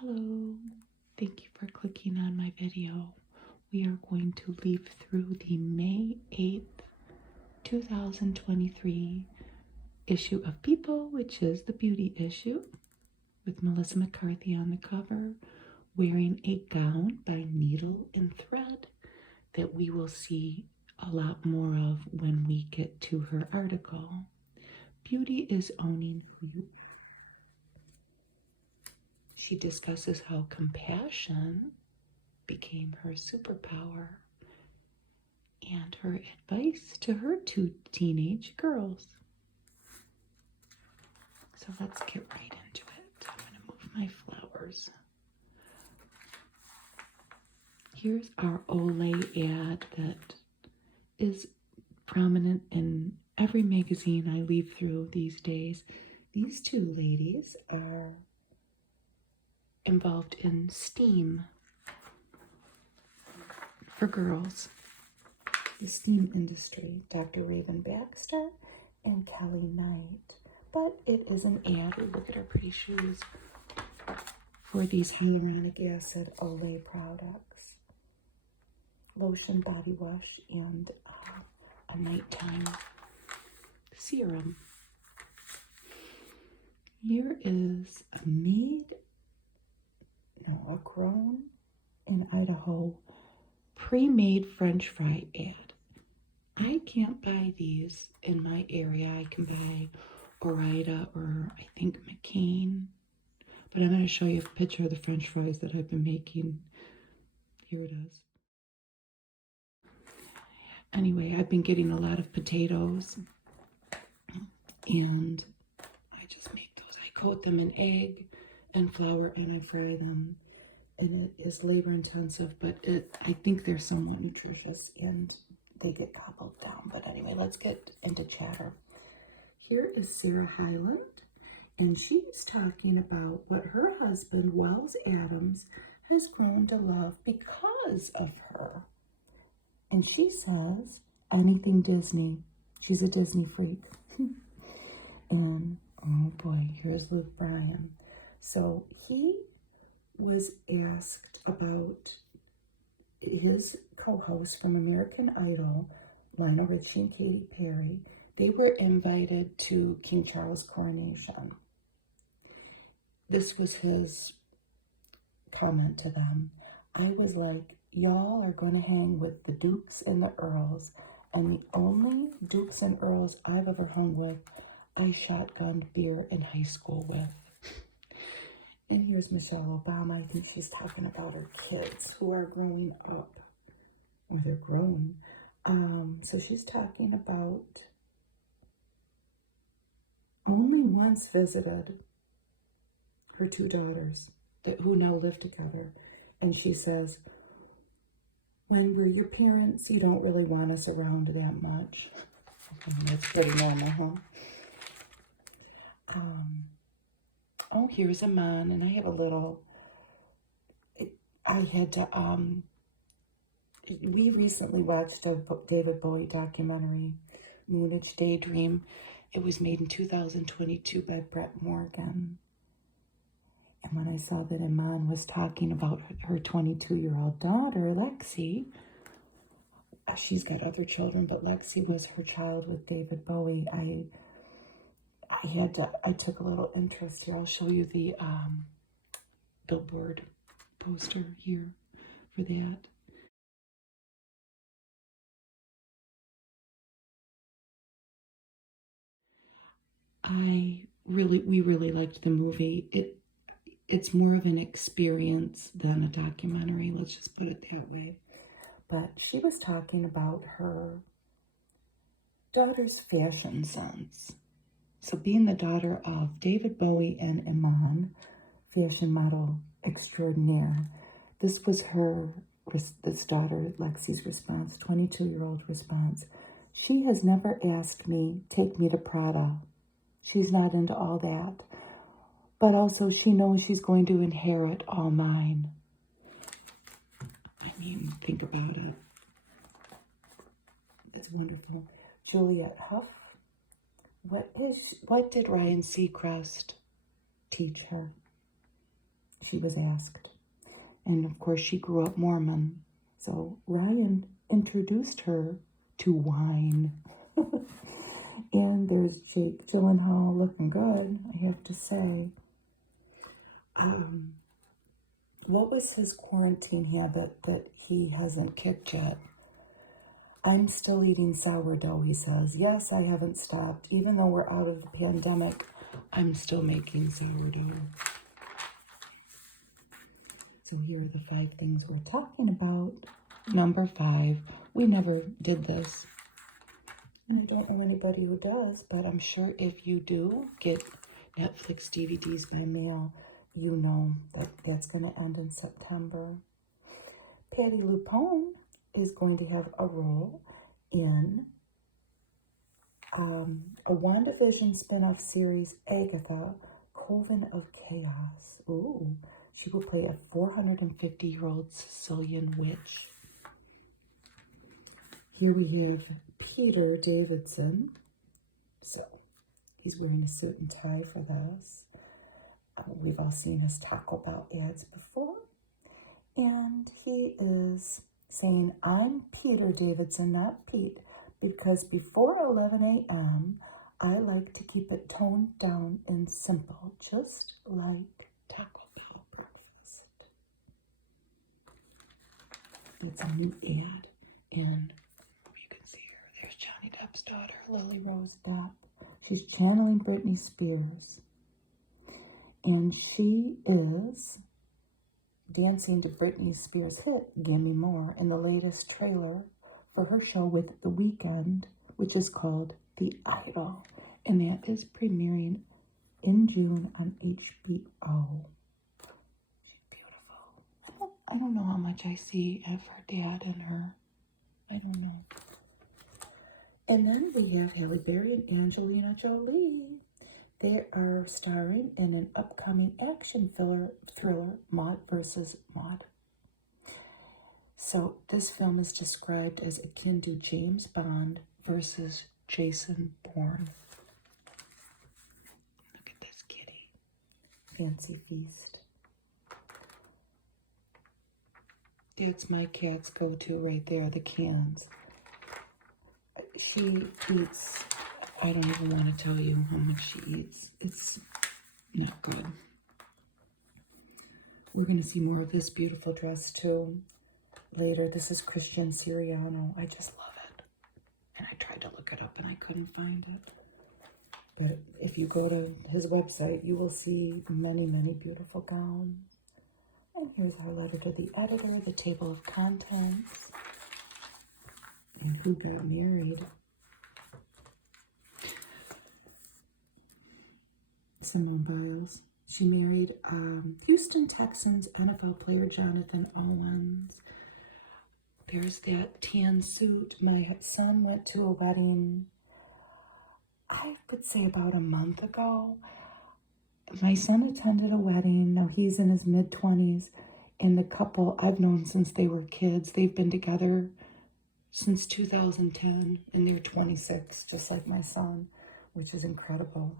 Hello, thank you for clicking on my video. We are going to leaf through the May 8th, 2023 issue of People, which is the beauty issue, with Melissa McCarthy on the cover, wearing a gown by Needle and Thread that we will see a lot more of when we get to her article. Beauty is owning who you are. She discusses how compassion became her superpower and her advice to her two teenage girls. So let's get right into it. I'm going to move my flowers. Here's our Olay ad that is prominent in every magazine I leaf through these days. These two ladies are involved in STEAM for girls, the STEAM industry, Dr. Raven Baxter and Kelly Knight. But it is an ad. Look at her pretty shoes for these hyaluronic acid Olay products, lotion, body wash, and a nighttime serum. Here is a grown in Idaho pre-made French fry ad. I can't buy these in my area. I can buy Ore-Ida or I think McCain. But I'm going to show you a picture of the French fries that I've been making. Here it is. Anyway, I've been getting a lot of potatoes and I just make those. I coat them in egg and flour and I fry them. And it is labor intensive, but I think they're somewhat nutritious and they get gobbled down. But anyway, let's get into chatter. Here is Sarah Hyland, and she's talking about what her husband, Wells Adams, has grown to love because of her. And she says, anything Disney. She's a Disney freak. And, oh boy, here's Luke Bryan. So he was asked about his co-host from American Idol, Lionel Richie and Katy Perry. They were invited to King Charles' coronation. This was his comment to them. I was like, y'all are going to hang with the Dukes and the Earls, and the only Dukes and Earls I've ever hung with, I shotgunned beer in high school with. And here's Michelle Obama. I think she's talking about her kids who are growing up, or they're grown. So she's talking about only once visited her two daughters who now live together. And she says, when we're your parents, you don't really want us around that much. That's pretty normal, huh? Oh, here's a man, and I have a little, we recently watched a David Bowie documentary, Moonage Daydream. It was made in 2022 by Brett Morgan. And when I saw that Iman was talking about her 22-year-old daughter, Lexi, she's got other children, but Lexi was her child with David Bowie. I took a little interest here. I'll show you the billboard poster here for that. We really liked the movie. It's more of an experience than a documentary. Let's just put it that way. But she was talking about her daughter's fashion sense. So being the daughter of David Bowie and Iman, fashion model extraordinaire, this was this daughter, Lexi's response, 22-year-old response. She has never asked me, take me to Prada. She's not into all that. But also she knows she's going to inherit all mine. I mean, think about it. It's wonderful. Juliet Huff. What did Ryan Seacrest teach her? she was asked. And of course, she grew up Mormon. So Ryan introduced her to wine. And there's Jake Gyllenhaal looking good, I have to say. What was his quarantine habit that he hasn't kicked yet? I'm still eating sourdough, he says. Yes, I haven't stopped. Even though we're out of the pandemic, I'm still making sourdough. So here are the 5 things we're talking about. Number 5, we never did this. And I don't know anybody who does, but I'm sure if you do get Netflix DVDs by mail, you know that that's going to end in September. Patti LuPone is going to have a role in a WandaVision spin-off series, Agatha, Coven of Chaos. Ooh, she will play a 450-year-old Sicilian witch. Here we have Peter Davidson. So, he's wearing a suit and tie for this. We've all seen his Taco Bell ads before. And he is saying, I'm Peter Davidson, not Pete, because before 11 a.m., I like to keep it toned down and simple, just like Taco Bell breakfast. It's a new ad, and you can see her. There's Johnny Depp's daughter, Lily Rose Depp. She's channeling Britney Spears, and she is dancing to Britney Spears' hit, Gimme More, in the latest trailer for her show with The Weeknd, which is called The Idol, and that is premiering in June on HBO. She's beautiful. I don't know how much I see of her dad and her. I don't know. And then we have Halle Berry and Angelina Jolie. They are starring in an upcoming action thriller, Maud vs. Maud. So this film is described as akin to James Bond versus Jason Bourne. Look at this kitty. Fancy feast. That's my cat's go-to right there, the cans. She eats, I don't even want to tell you how much she eats. It's not good. We're going to see more of this beautiful dress too later. This is Christian Siriano. I just love it. And I tried to look it up and I couldn't find it. But if you go to his website, you will see many, many beautiful gowns. And here's our letter to the editor, the table of contents, and who got married. Simone Biles. She married Houston Texans NFL player Jonathan Owens. There's that tan suit. My son went to a wedding, I would say about a month ago. My son attended a wedding. Now he's in his mid-20s. And the couple I've known since they were kids. They've been together since 2010. And they're 26, just like my son, which is incredible.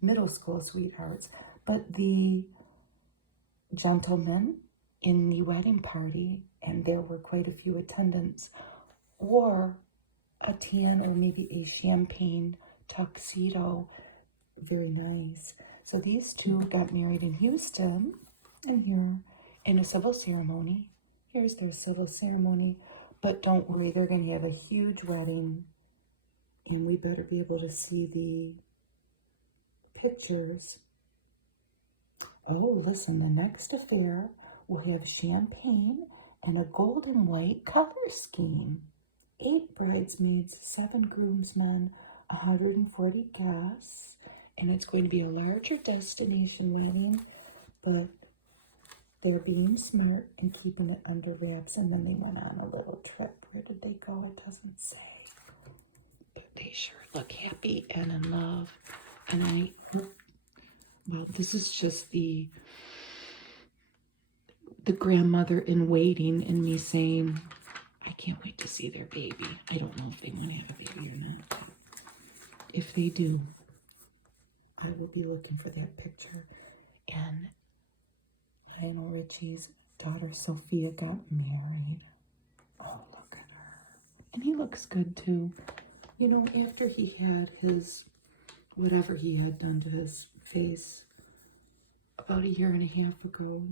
Middle school sweethearts. But the gentleman in the wedding party, and there were quite a few attendants, wore a tan or maybe a champagne tuxedo. Very nice. So these two got married in Houston, and here in a civil ceremony. Here's their civil ceremony. But don't worry, they're going to have a huge wedding, and we better be able to see the pictures. Oh, listen, the next affair will have champagne and a gold and white color scheme. 8 bridesmaids, 7 groomsmen, 140 guests, and it's going to be a larger destination wedding, but they're being smart and keeping it under wraps. And then they went on a little trip. Where did they go? It doesn't say. But they sure look happy and in love. And well, this is just the grandmother in waiting and me saying, I can't wait to see their baby. I don't know if they want to have a baby or not. But if they do, I will be looking for that picture. And Richie's daughter Sophia got married. Oh, look at her. And he looks good too. You know, after he had his, whatever he had done to his face about a year and a half ago,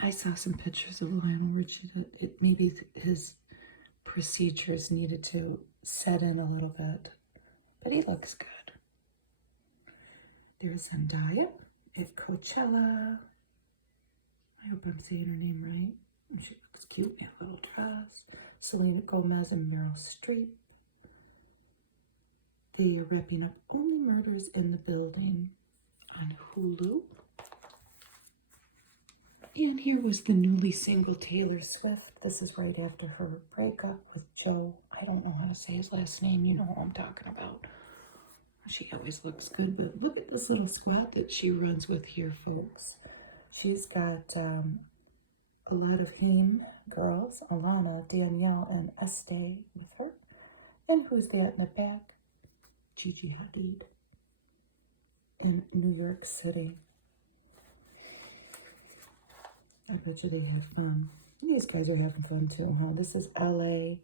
I saw some pictures of Lionel Richie that maybe his procedures needed to set in a little bit. But he looks good. There's Zendaya at Coachella. I hope I'm saying her name right. She looks cute in a little dress. Selena Gomez and Meryl Streep. They are wrapping up Only Murders in the Building on Hulu. And here was the newly single Taylor Swift. This is right after her breakup with Joe. I don't know how to say his last name. You know who I'm talking about. She always looks good, but look at this little squad that she runs with here, folks. She's got a lot of Haim girls, Alana, Danielle, and Estee with her. And who's that in the back? Gigi Hadid in New York City. I bet you they have fun. These guys are having fun too, huh? This is LA.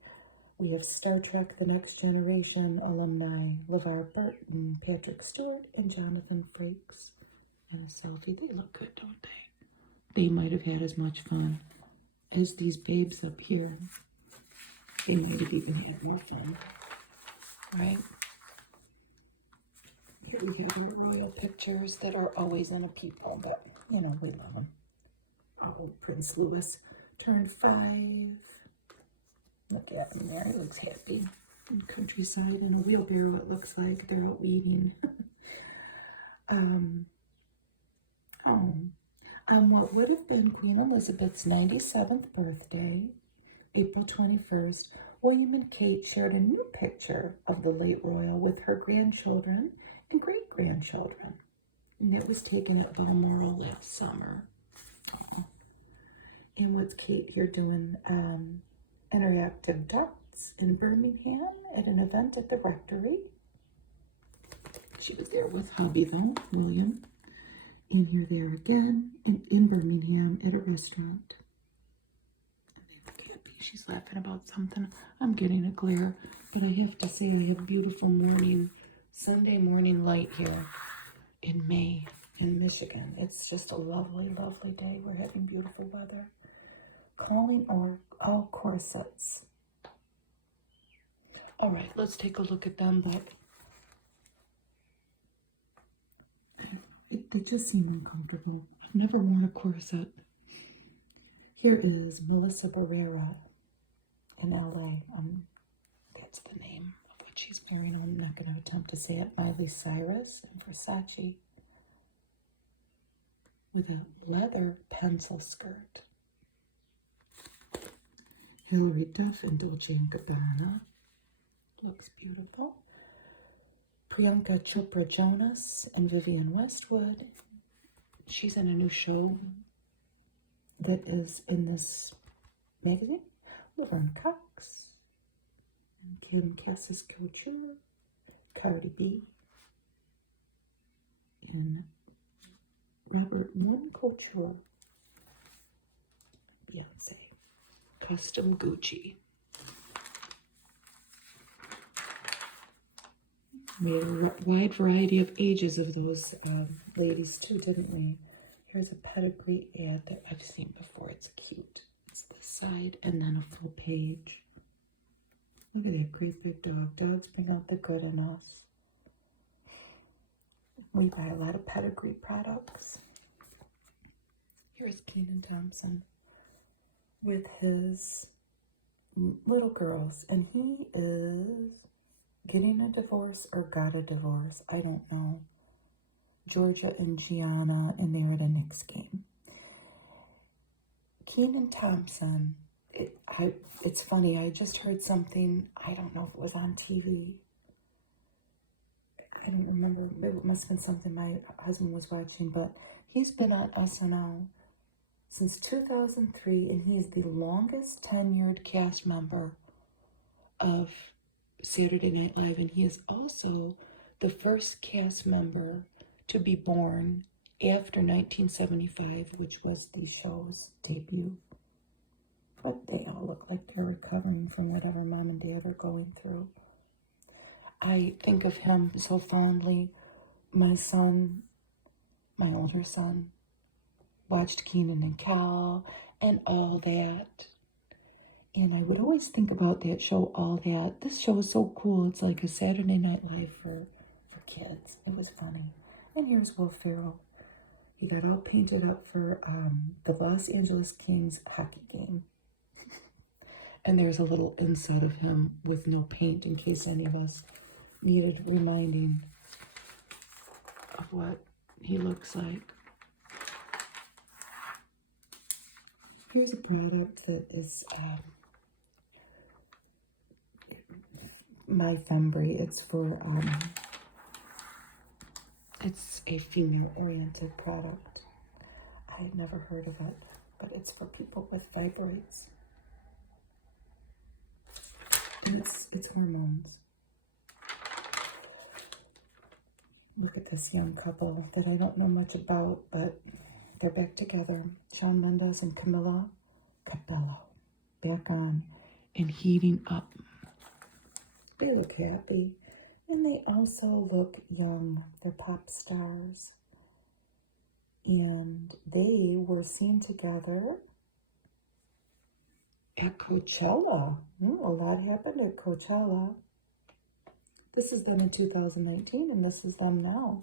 We have Star Trek The Next Generation alumni LeVar Burton, Patrick Stewart, and Jonathan Frakes. And a selfie. They look good, don't they? They might have had as much fun as these babes up here. They might have even had more fun. Right? Here we have our royal pictures that are always in a people, but, you know, we love them. Oh, Prince Louis turned 5. Look at him there. He looks happy. In countryside in a wheelbarrow, it looks like. They're out eating. On what would have been Queen Elizabeth's 97th birthday, April 21st, William and Kate shared a new picture of the late royal with her grandchildren and great-grandchildren. And that was taken at Balmoral last summer. Oh. And what's Kate here doing? Interactive darts in Birmingham at an event at the rectory. She was there with hubby though, William. And here they are again in Birmingham at a restaurant. And they look happy. She's laughing about something. I'm getting a glare, but I have to say I have beautiful morning, Sunday morning light here in May in Michigan. It's just a lovely, lovely day. We're having beautiful weather. Calling all corsets. All right, let's take a look at them, but they just seem uncomfortable. I've never worn a corset. Here is Melissa Barrera in LA. That's the name of what she's wearing. I'm not going to attempt to say it. Miley Cyrus and Versace with a leather pencil skirt. Hilary Duff and Dolce & Gabbana. Looks beautiful. Priyanka Chopra Jonas and Vivienne Westwood. She's in a new show that is in this magazine. Laverne Cox and Kim Cassis Couture. Cardi B. And Robert Moon Couture. Beyonce. Custom Gucci. We had a wide variety of ages of those ladies too, didn't we? Here's a pedigree ad that I've seen before. It's cute. It's this side and then a full page. Look at that great big dog. Dogs bring out the good in us. We buy a lot of pedigree products. Here's Kenan Thompson with his little girls, and he is getting a divorce or got a divorce. I don't know. Georgia and Gianna, and they're at a Knicks game. Kenan Thompson, it's funny, I just heard something, I don't know if it was on TV. I don't remember, it must have been something my husband was watching, but he's been on SNL since 2003, and he is the longest tenured cast member of Saturday Night Live, and he is also the first cast member to be born after 1975, which was the show's debut. But they all look like they're recovering from whatever mom and dad are going through. I think of him so fondly. My son, my older son, watched Keenan and Kel and all that. And I would always think about that show, All That. This show is so cool. It's like a Saturday Night Live for kids. It was funny. And here's Will Ferrell. He got all painted up for the Los Angeles Kings hockey game. And there's a little inset of him with no paint in case any of us needed reminding of what he looks like. Here's a product that is my Fembry. It's for, it's a female-oriented product. I had never heard of it, but it's for people with fibroids. And it's hormones. Look at this young couple that I don't know much about, but they're back together. Shawn Mendes and Camila Cabello, back on and heating up. They look happy, and they also look young. They're pop stars. And they were seen together at Coachella. A lot happened at Coachella. This is them in 2019, and this is them now.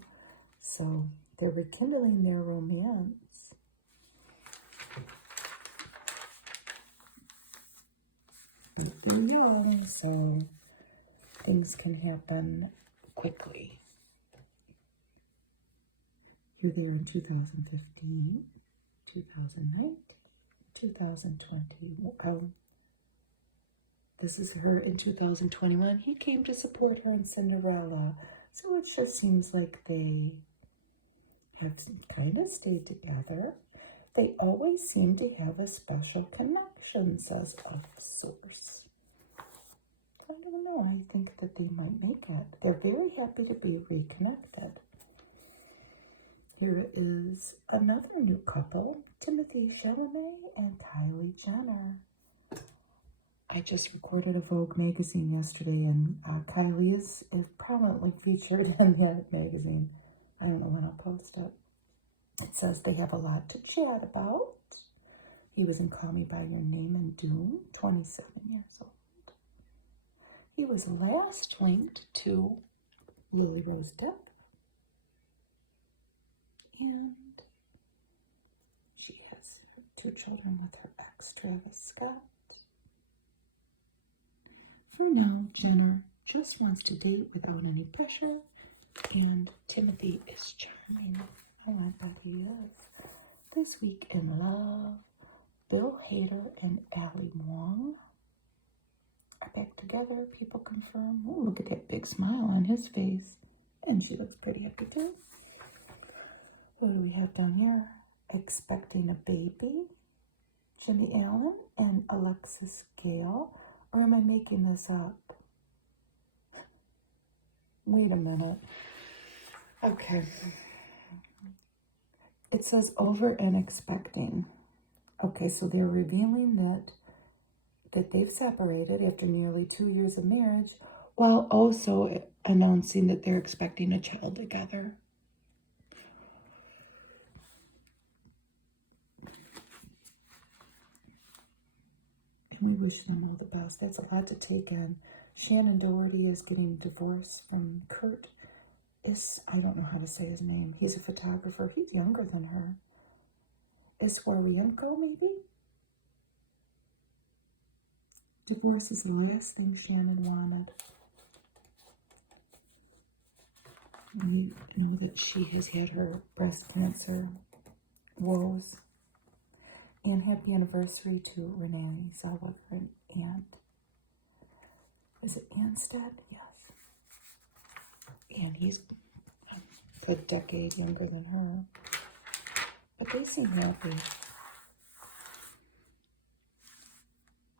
So they're rekindling their romance. They're young, so things can happen quickly. You're there in 2015, 2019, 2020. Wow. This is her in 2021. He came to support her in Cinderella. So it just seems like they have kind of stayed together. They always seem to have a special connection, says a source. I don't know. I think that they might make it. They're very happy to be reconnected. Here is another new couple, Timothy Chalamet and Kylie Jenner. I just recorded a Vogue magazine yesterday, and Kylie is prominently featured in that magazine. I don't know when I'll post it. It says they have a lot to chat about. He was in Call Me By Your Name and Dune, 27 years old. He was last linked to Lily Rose Depp. And she has 2 children with her ex, Travis Scott. For now, Jenner just wants to date without any pressure, and Timothy is charming. I like that he is. This week in love, Bill Hader and Ali Wong are back together. People confirm. Oh, look at that big smile on his face. And she looks pretty happy too. What do we have down here? Expecting a baby. Jimmy Allen and Alexis Gale. Or am I making this up? Wait a minute. Okay. It says over and expecting. Okay, so they're revealing that they've separated after nearly 2 years of marriage, while also announcing that they're expecting a child together. And we wish them all the best. That's a lot to take in. Shannon Doherty is getting divorced from Kurt. I don't know how to say his name. He's a photographer. He's younger than her. Iswarienko, maybe? Divorce is the last thing Shannon wanted. We know that she has had her breast cancer woes. And happy anniversary to Renee Zellweger and is it Anstead? Yes. And he's a good decade younger than her. But they seem happy.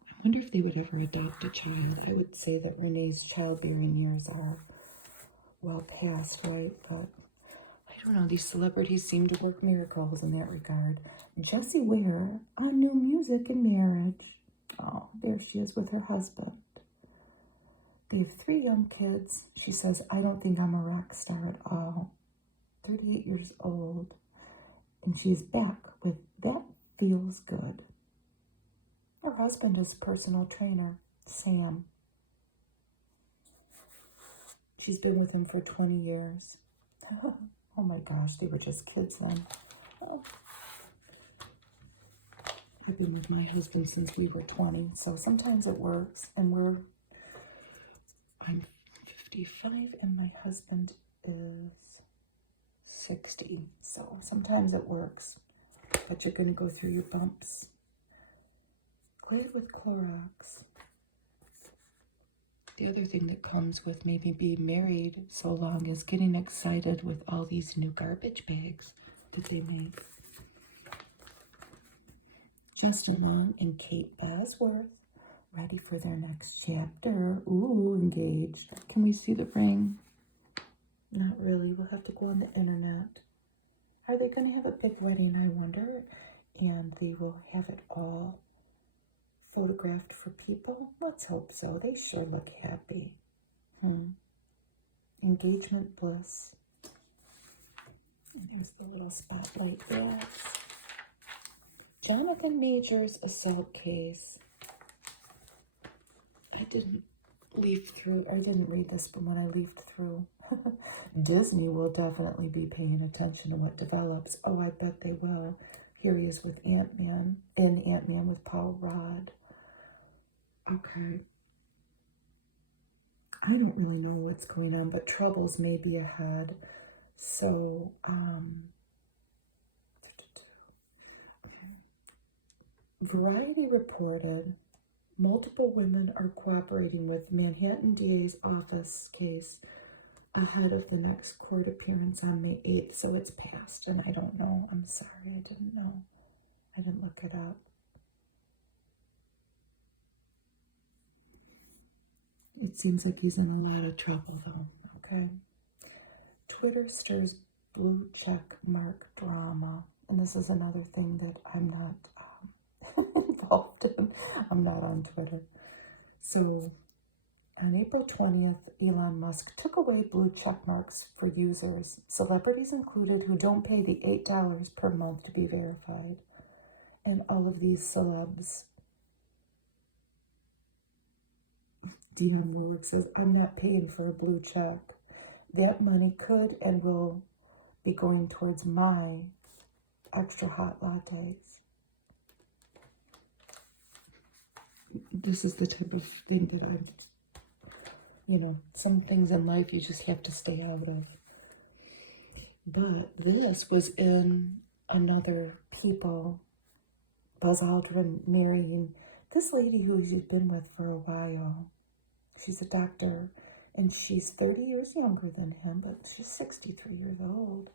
I wonder if they would ever adopt a child. I would say that Renee's childbearing years are well past, right? But I don't know, these celebrities seem to work miracles in that regard. Jessie Ware on new music and marriage. Oh, there she is with her husband. They have 3 young kids. She says, I don't think I'm a rock star at all. 38 years old. And she's back with That Feels Good. Her husband is a personal trainer, Sam. She's been with him for 20 years. Oh my gosh, they were just kids then. Oh. I've been with my husband since we were 20, so sometimes it works. And I'm 55 and my husband is 60, so sometimes it works. But you're going to go through your bumps. Glad with Clorox. The other thing that comes with maybe being married so long is getting excited with all these new garbage bags that they make. Justin Long and Kate Bosworth, ready for their next chapter. Ooh, engaged. Can we see the ring? Not really. We'll have to go on the internet. Are they going to have a big wedding, I wonder? And they will have it all photographed for people? Let's hope so. They sure look happy. Engagement bliss. And there's the little spotlight glass. Jonathan Major's assault case. I didn't read this, but when I leafed through, Disney will definitely be paying attention to what develops. Oh, I bet they will. Here he is with Ant-Man, in Ant-Man with Paul Rudd. Okay. I don't really know what's going on, but troubles may be ahead. So, Variety reported multiple women are cooperating with Manhattan DA's office case ahead of the next court appearance on May 8th. So it's passed, and I don't know. I'm sorry, I didn't know. I didn't look it up. It seems like he's in a lot of trouble, though. Okay. Twitter stirs blue check mark drama. And this is another thing that I'm not involved in. I'm not on Twitter. So on April 20th, Elon Musk took away blue check marks for users, celebrities included, who don't pay the $8 per month to be verified. And all of these celebs. Diane Ladd says, I'm not paying for a blue check. That money could and will be going towards my extra hot lattes. This is the type of thing that some things in life you just have to stay out of. But this was in another People. Buzz Aldrin marrying this lady who he's been with for a while. She's a doctor, and she's 30 years younger than him, but she's 63 years old.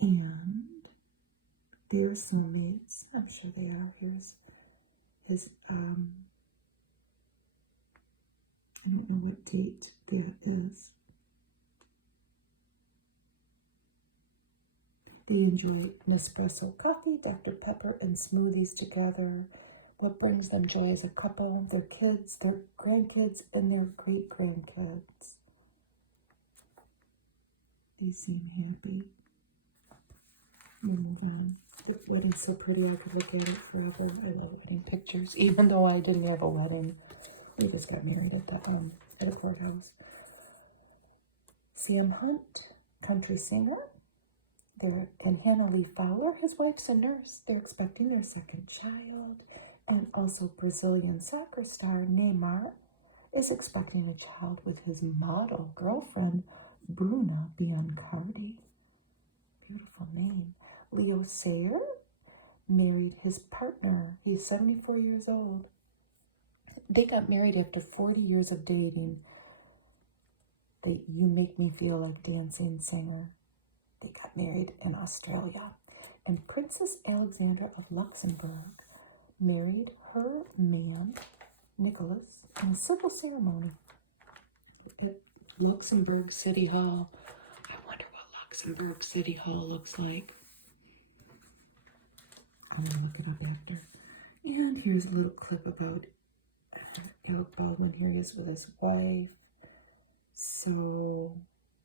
And they're soulmates. I'm sure they are. Here's his, I don't know what date that is. They enjoy Nespresso coffee, Dr. Pepper, and smoothies together. What brings them joy as a couple, their kids, their grandkids, and their great-grandkids. They seem happy. We'll move on. The wedding's so pretty, I could look at it forever. I love wedding pictures, even though I didn't have a wedding. We just got married at a courthouse. Sam Hunt, country singer. And Hannah Lee Fowler, his wife's a nurse. They're expecting their second child. And also Brazilian soccer star Neymar is expecting a child with his model girlfriend, Bruna Biancardi. Beautiful name. Leo Sayer married his partner. He's 74 years old. They got married after 40 years of dating. You Make Me Feel Like Dancing singer. They got married in Australia. And Princess Alexandra of Luxembourg married her man, Nicholas, in a civil ceremony. Luxembourg City Hall. I wonder what Luxembourg City Hall looks like. I'm gonna look it up after. And here's a little clip about Alec Baldwin. Here he is with his wife. So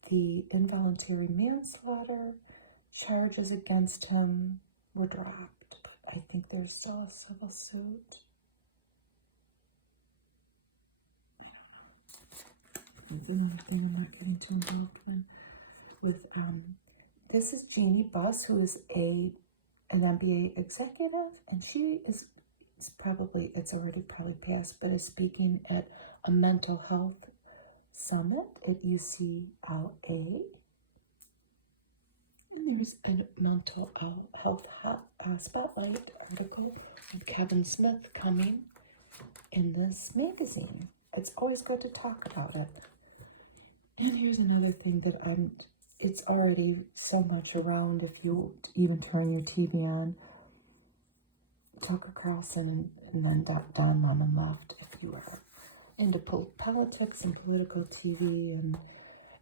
the involuntary manslaughter charges against him were dropped, but I think there's still a civil suit. That's another thing I'm not getting too involved with. This is Jeannie Buss, who is an MBA executive, and she is probably, it's already probably passed, but is speaking at a mental health summit at UCLA. And there's a mental health spotlight article of Kevin Smith coming in this magazine. It's always good to talk about it. And here's another thing that it's already so much around if you even turn your TV on. Tucker Carlson and then Don Lemon left. If you are into politics and political TV, and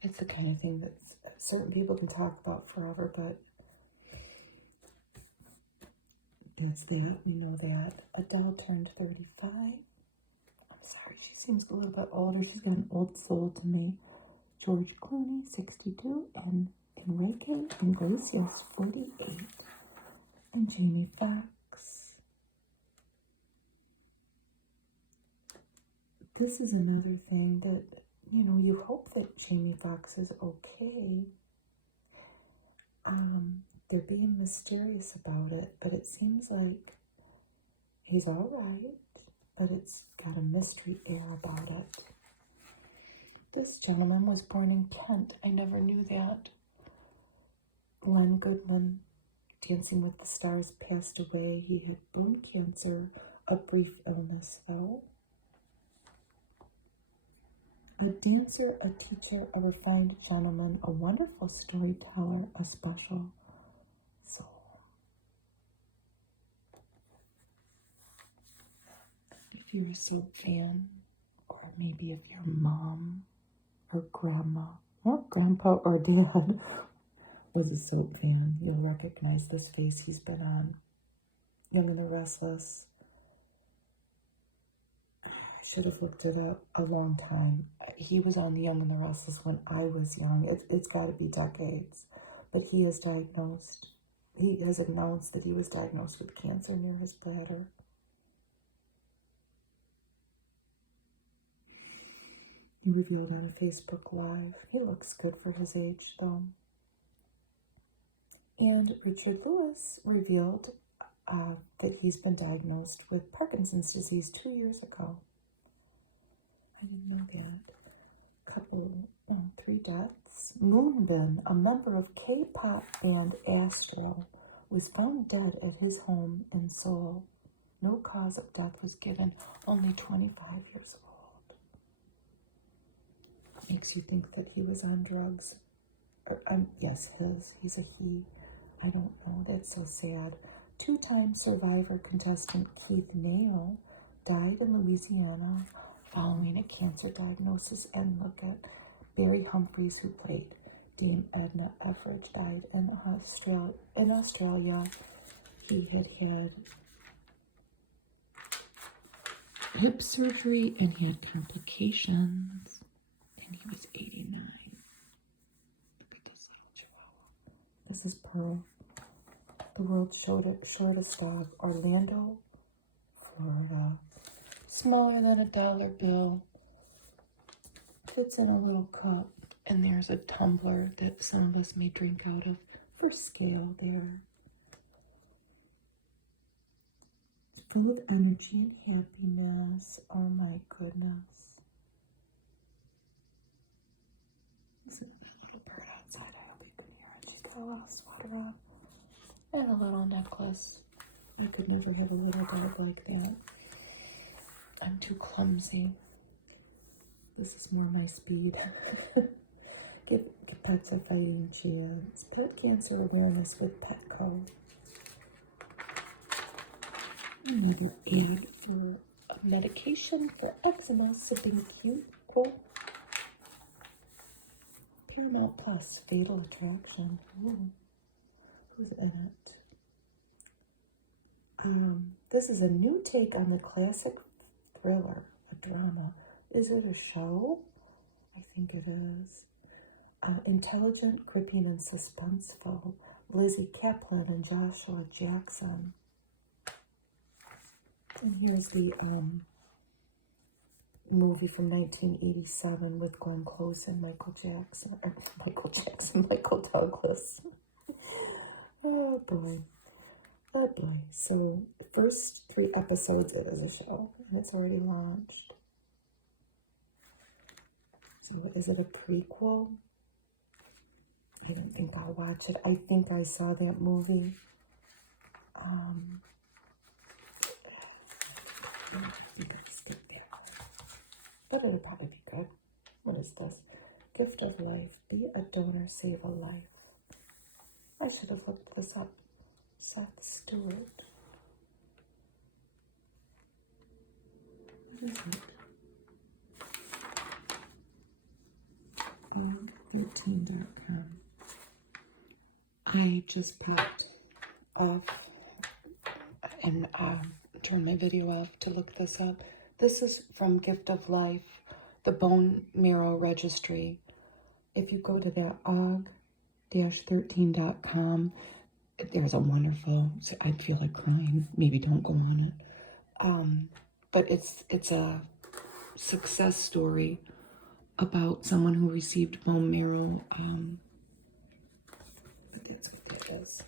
it's the kind of thing that certain people can talk about forever, but that's that. You know that. Adele turned 35. I'm sorry, she seems a little bit older. She's got an old soul to me. George Clooney, 62, and Enrique Iglesias, 48, and Jamie Foxx. This is another thing that, you know, you hope that Jamie Foxx is okay. They're being mysterious about it, but it seems like he's all right, but it's got a mystery air about it. This gentleman was born in Kent. I never knew that. Len Goodman, Dancing with the Stars, passed away. He had bone cancer, a brief illness though. A dancer, a teacher, a refined gentleman, a wonderful storyteller, a special soul. If you're a soap fan, or maybe if your mom or grandma or grandpa or dad was a soap fan, you'll recognize this face. He's been on Young and the Restless. I should have looked it up a long time. He was on the Young and the Restless when I was young. It's got to be decades. But he has announced that he was diagnosed with cancer near his bladder. He revealed on a Facebook Live. He looks good for his age, though. And Richard Lewis revealed that he's been diagnosed with Parkinson's disease 2 years ago. I didn't know that. 3 deaths. Moonbin, a member of K-pop band Astro, was found dead at his home in Seoul. No cause of death was given, only 25 years old. Makes you think that he was on drugs. Yes, he's a he. I don't know, that's so sad. 2-time Survivor contestant Keith Nail died in Louisiana following a cancer diagnosis. And look at Barry Humphries, who played Dame Edna Everage, died in Australia. He had hip surgery and he had complications, and he was 89. Look at this little chihuahua. This is Pearl, the world's shortest dog. Orlando, Florida. Smaller than a dollar bill. Fits in a little cup. And there's a tumbler that some of us may drink out of for scale there. Full of energy and happiness. Oh my goodness. There's a little bird outside. I hope you can hear it. She's got a little sweater on and a little necklace. I could never have a little dog like that. I'm too clumsy. This is more my speed. Give pets a fighting chance. Pet cancer awareness with Petco. Another ad for a medication for eczema, sipping cute quote. Paramount Plus, Fatal Attraction. Ooh, who's in it? This is a new take on the classic thriller, a drama. Is it a show? I think it is. Intelligent, gripping, and suspenseful. Lizzie Kaplan and Joshua Jackson. And here's the movie from 1987 with Glenn Close and Michael Douglas. Oh boy. Oh boy. So, first 3 episodes, it is a show, and it's already launched. So, is it a prequel? I don't think I'll watch it. I think I saw that movie. I think I skipped that one. But it'll probably be good. What is this? Gift of life. Be a donor, save a life. I should have looked this up. Seth Stewart. What is it? 13.com. I just popped off and turned my video off to look this up. This is from Gift of Life, the Bone Marrow Registry. If you go to that og-13.com, there's a wonderful, I feel like crying, maybe don't go on it. But it's a success story about someone who received bone marrow. But that's what that is.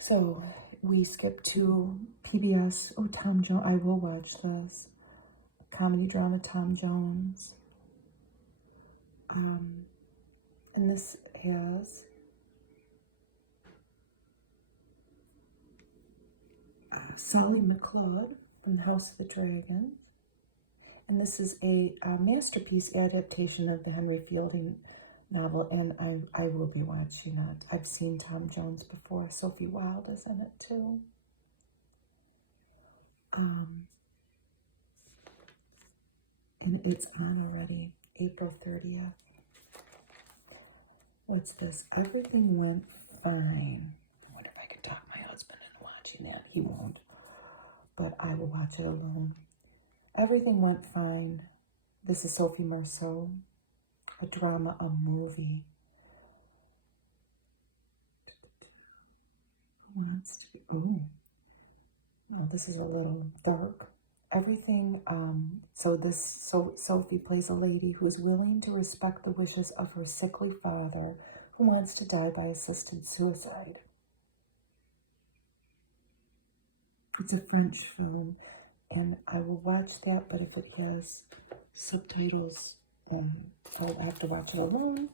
So we skip to PBS. Oh, Tom Jones. I will watch this. Comedy drama, Tom Jones. And this has Solly McLeod from the House of the Dragons. And this is a masterpiece adaptation of the Henry Fielding novel, and I will be watching it. I've seen Tom Jones before. Sophie Wilde is in it too. And it's on already, April 30th. What's this? Everything Went Fine. I wonder if I could talk my husband into watching that. He won't, but I will watch it alone. Everything Went Fine. This is Sophie Marceau. A drama, a movie. Who wants to be? Oh, no, this is a little dark. Everything. Sophie plays a lady who is willing to respect the wishes of her sickly father, who wants to die by assisted suicide. It's a French film, and I will watch that. But if it has subtitles, I'll have to watch it alone,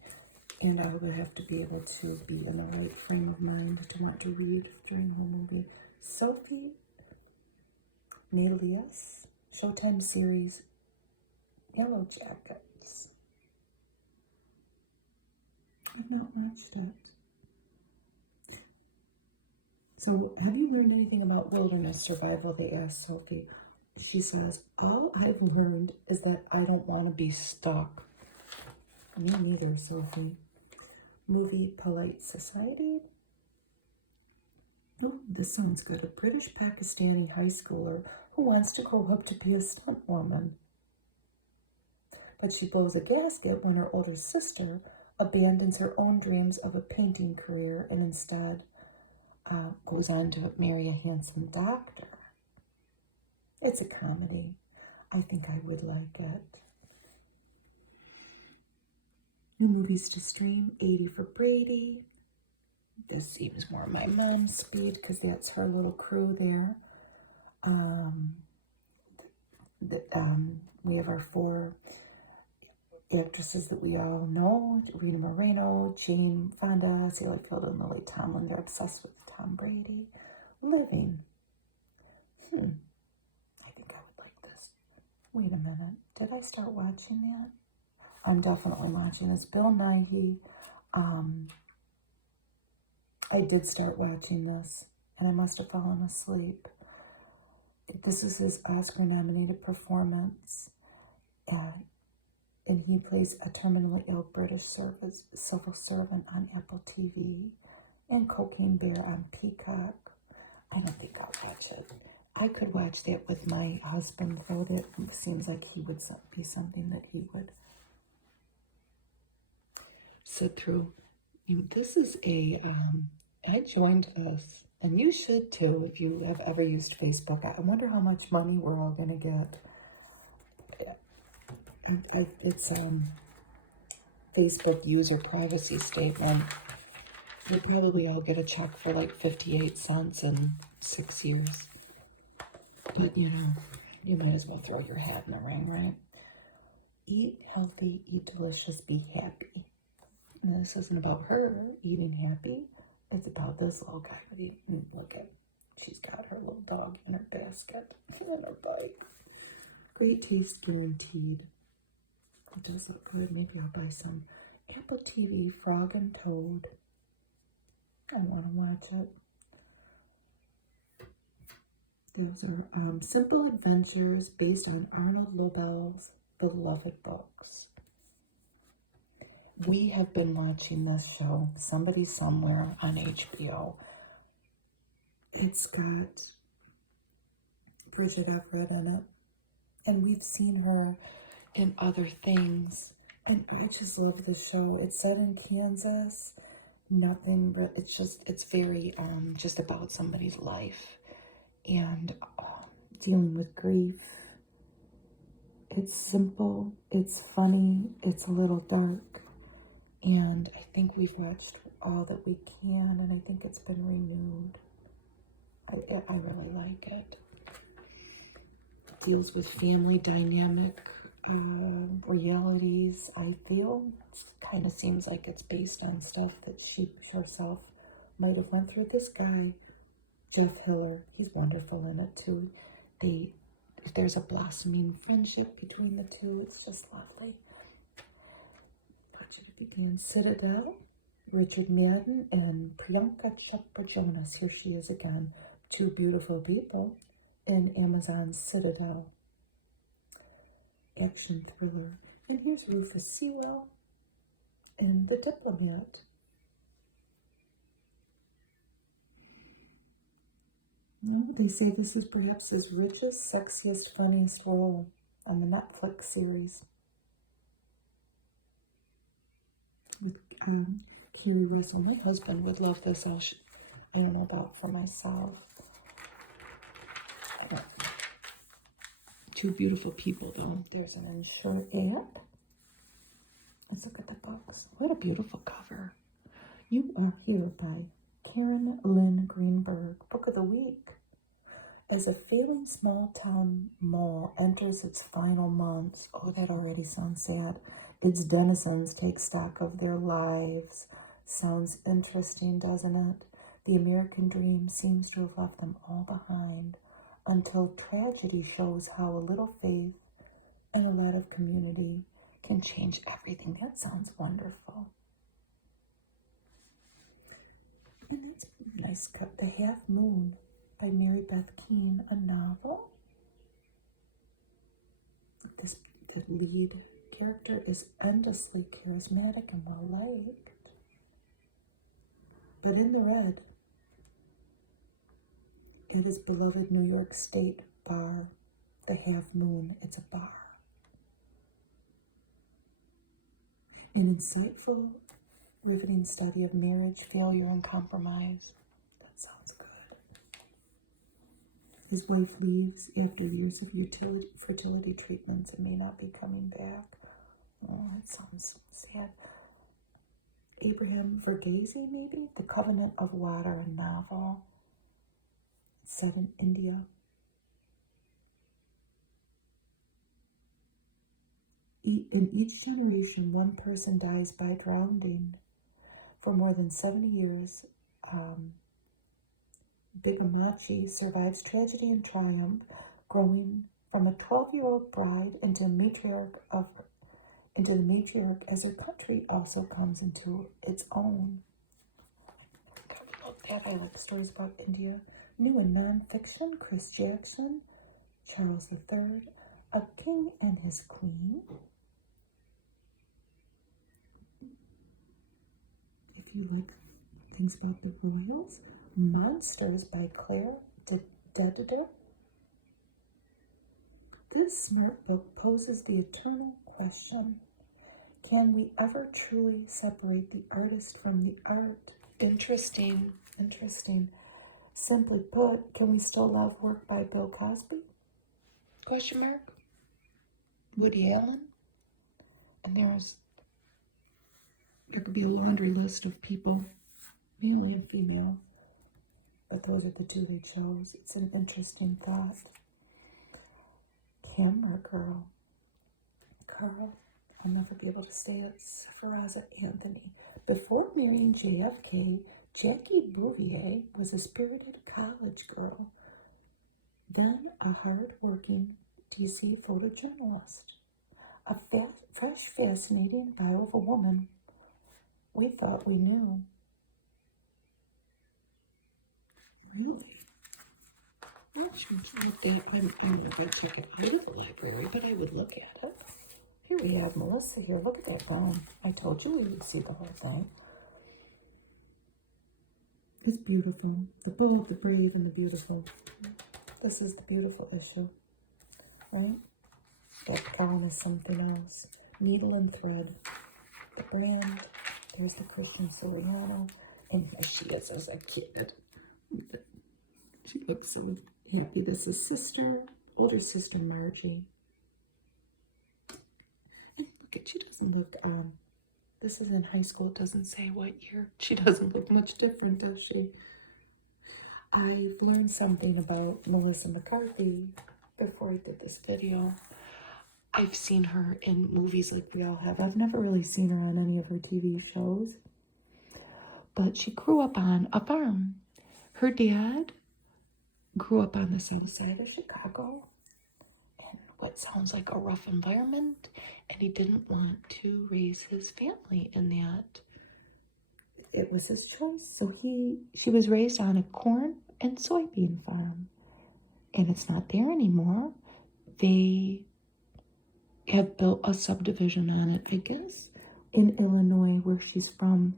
and I would have to be able to be in the right frame of mind to want to read during the movie. Sophie Melius, Showtime series, Yellow Jackets. I've not watched it. So, have you learned anything about wilderness survival? They asked Sophie. She says, all I've learned is that I don't want to be stuck. Me neither, Sophie. Movie Polite Society. Oh, this sounds good. A British Pakistani high schooler who wants to grow up to be a stunt woman. But she blows a gasket when her older sister abandons her own dreams of a painting career and instead goes on to marry a handsome doctor. It's a comedy. I think I would like it. New movies to stream, 80 for Brady. This seems more my mom's speed because that's her little crew there. We have our 4 actresses that we all know. Rita Moreno, Jane Fonda, Sally Field, and Lily Tomlin. They're obsessed with Tom Brady. Living. I think I would like this. Wait a minute. Did I start watching that? I'm definitely watching this. Bill Nighy. I did start watching this, and I must have fallen asleep. This is his Oscar-nominated performance. and he plays a terminally ill British civil servant on Apple TV, and Cocaine Bear on Peacock. I don't think I'll watch it. I could watch that with my husband, though. That seems like he would be something that he would sit through. This is I joined this, and you should too if you have ever used Facebook. I wonder how much money we're all going to get. It's Facebook user privacy statement. You'll probably all get a check for like 58 cents in 6 years. But you might as well throw your hat in the ring, right? Eat healthy, eat delicious, be happy. And this isn't about her eating happy. It's about this little guy. Look at, she's got her little dog in her basket and her bike. Great taste guaranteed. It does look good. Maybe I'll buy some. Apple TV, Frog and Toad. I want to watch it. Those are simple adventures based on Arnold Lobel's beloved books. We have been watching this show, Somebody Somewhere, on HBO. It's got Bridget Everett in it, and we've seen her in other things, and I just love this show. It's set in Kansas, nothing, but it's very just about somebody's life, and dealing with grief. It's simple, it's funny, it's a little dark, and I think we've watched all that we can, and I think it's been renewed. I really like it. Deals with family dynamic realities, I feel. It kind of seems like it's based on stuff that she herself might have went through. This guy, Jeff Hiller, he's wonderful in it too. There's a blossoming friendship between the two. It's just lovely. Watch it begin. Citadel, Richard Madden and Priyanka Chopra Jonas. Here she is again. Two beautiful people in Amazon's Citadel. Action thriller. And here's Rufus Sewell in The Diplomat. No, they say this is perhaps his richest, sexiest, funniest role on the Netflix series. With Kerry Russell. My husband would love this. I don't know about for myself. Two beautiful people, though. There's an insured app. Let's look at the books. What a beautiful cover. You Are Here by Karen Lynn Greenberg. Book of the week. As a failing small-town mall enters its final months, oh, that already sounds sad, its denizens take stock of their lives. Sounds interesting, doesn't it? The American dream seems to have left them all behind, until tragedy shows how a little faith and a lot of community can change everything. That sounds wonderful. And that's a nice cut. The Half Moon by Mary Beth Keane, a novel. The lead character is endlessly charismatic and well-liked. But in the red, it is beloved New York State bar, the Half Moon. It's a bar. An insightful, riveting study of marriage, failure, and compromise. That sounds good. His wife leaves after years of fertility treatments and may not be coming back. Oh, that sounds sad. Abraham Verghese, maybe? The Covenant of Water, a novel set in India. In each generation, one person dies by drowning. For more than 70 years, Bigamachi survives tragedy and triumph, growing from a 12-year-old bride into the matriarch as her country also comes into its own. I like stories about India. New and non-fiction, Chris Jackson, Charles III, A King and His Queen. Do you like things about the royals? Monsters by Claire Deditor. This smart book poses the eternal question: can we ever truly separate the artist from the art? Interesting. Simply put, can we still love work by Bill Cosby? Question mark. Woody Allen? And there could be a laundry list of people, male and female, but those are the two they chose. It's an interesting thought. Camera girl. Carl, I'll never be able to say it. Seferaza Anthony. Before marrying JFK, Jackie Bouvier was a spirited college girl, then a hard-working DC photojournalist. A fresh, fascinating bio of a woman we thought we knew. Really? Well, sure, I'm not going to check it out of the library, but I would look at it. Here we have Melissa here. Look at that gown. I told you we would see the whole thing. It's beautiful. The bold, the brave, and the beautiful. This is the beautiful issue, right? That gown is something else. Needle and thread. The brand. There's the Christian Siriano. And here she is as a kid. She looks so happy. This is older sister Margie. And look at, she doesn't look, this is in high school. It doesn't say what year. She doesn't look much different, does she? I've learned something about Melissa McCarthy before I did this video. I've seen her in movies like we all have. I've never really seen her on any of her TV shows. But she grew up on a farm. Her dad grew up on the south side of Chicago in what sounds like a rough environment. And he didn't want to raise his family in that. It was his choice. So she was raised on a corn and soybean farm. And it's not there anymore. They have built a subdivision on it, I guess, in Illinois, where she's from,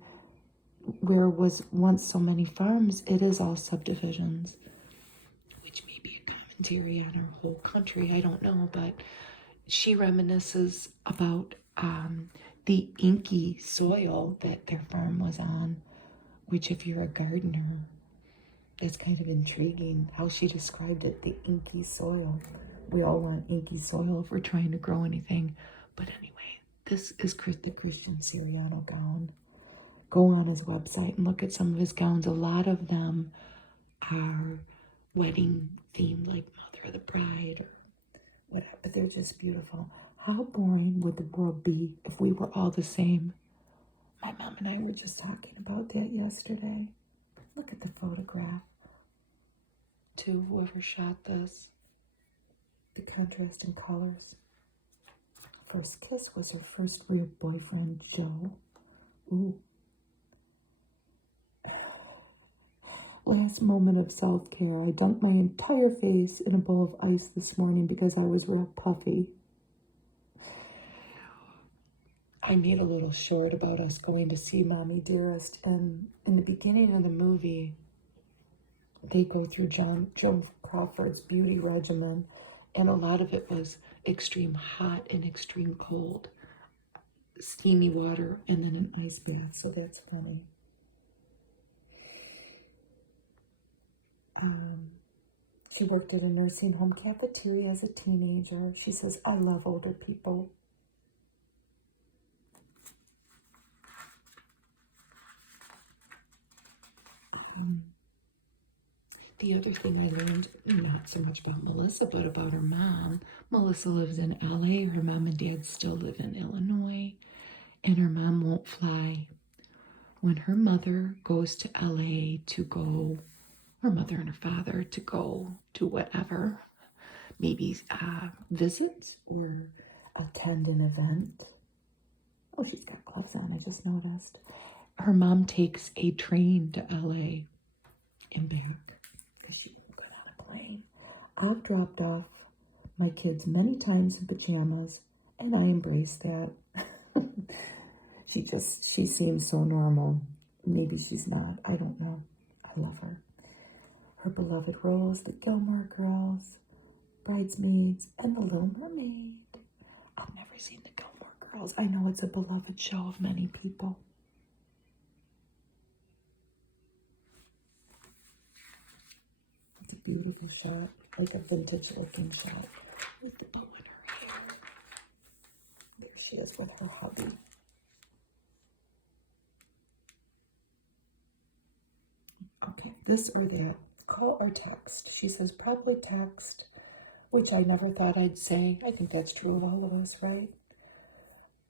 where was once so many farms. It is all subdivisions, which may be a commentary on our whole country. I don't know, but she reminisces about the inky soil that their farm was on, which if you're a gardener, that's kind of intriguing how she described it, the inky soil. We all want inky soil if we're trying to grow anything. But anyway, this is the Christian Siriano gown. Go on his website and look at some of his gowns. A lot of them are wedding themed, like Mother of the Bride or whatever, but they're just beautiful. How boring would the world be if we were all the same? My mom and I were just talking about that yesterday. Look at the photograph. To whoever shot this. The contrast in colors. First kiss was her first real boyfriend, Joe. Ooh. Last moment of self-care. I dumped my entire face in a bowl of ice this morning because I was real puffy. I made a little short about us going to see Mommy Dearest, and in the beginning of the movie, they go through Joan Crawford's beauty regimen, and a lot of it was extreme hot and extreme cold, steamy water, and then an ice bath, so that's funny. She worked at a nursing home cafeteria as a teenager. She says, I love older people. The other thing I learned, not so much about Melissa, but about her mom. Melissa lives in LA. Her mom and dad still live in Illinois. And her mom won't fly. When her mother goes to LA to go, her mother and her father to go to whatever, maybe visit or attend an event. Oh, she's got gloves on, I just noticed. Her mom takes a train to LA and back because she won't get on a plane. I've dropped off my kids many times in pajamas, and I embrace that. She seems so normal. maybe she's not. I don't know. I love her. Her Beloved Rose, The Gilmore Girls, Bridesmaids, and The Little Mermaid. I've never seen The Gilmore Girls. I know it's a beloved show of many people. It's a beautiful shot, like a vintage looking shot with the bow in her hair. There she is with her hubby. Okay, this or that. Call or text. She says probably text, which I never thought I'd say. I think that's true of all of us, right?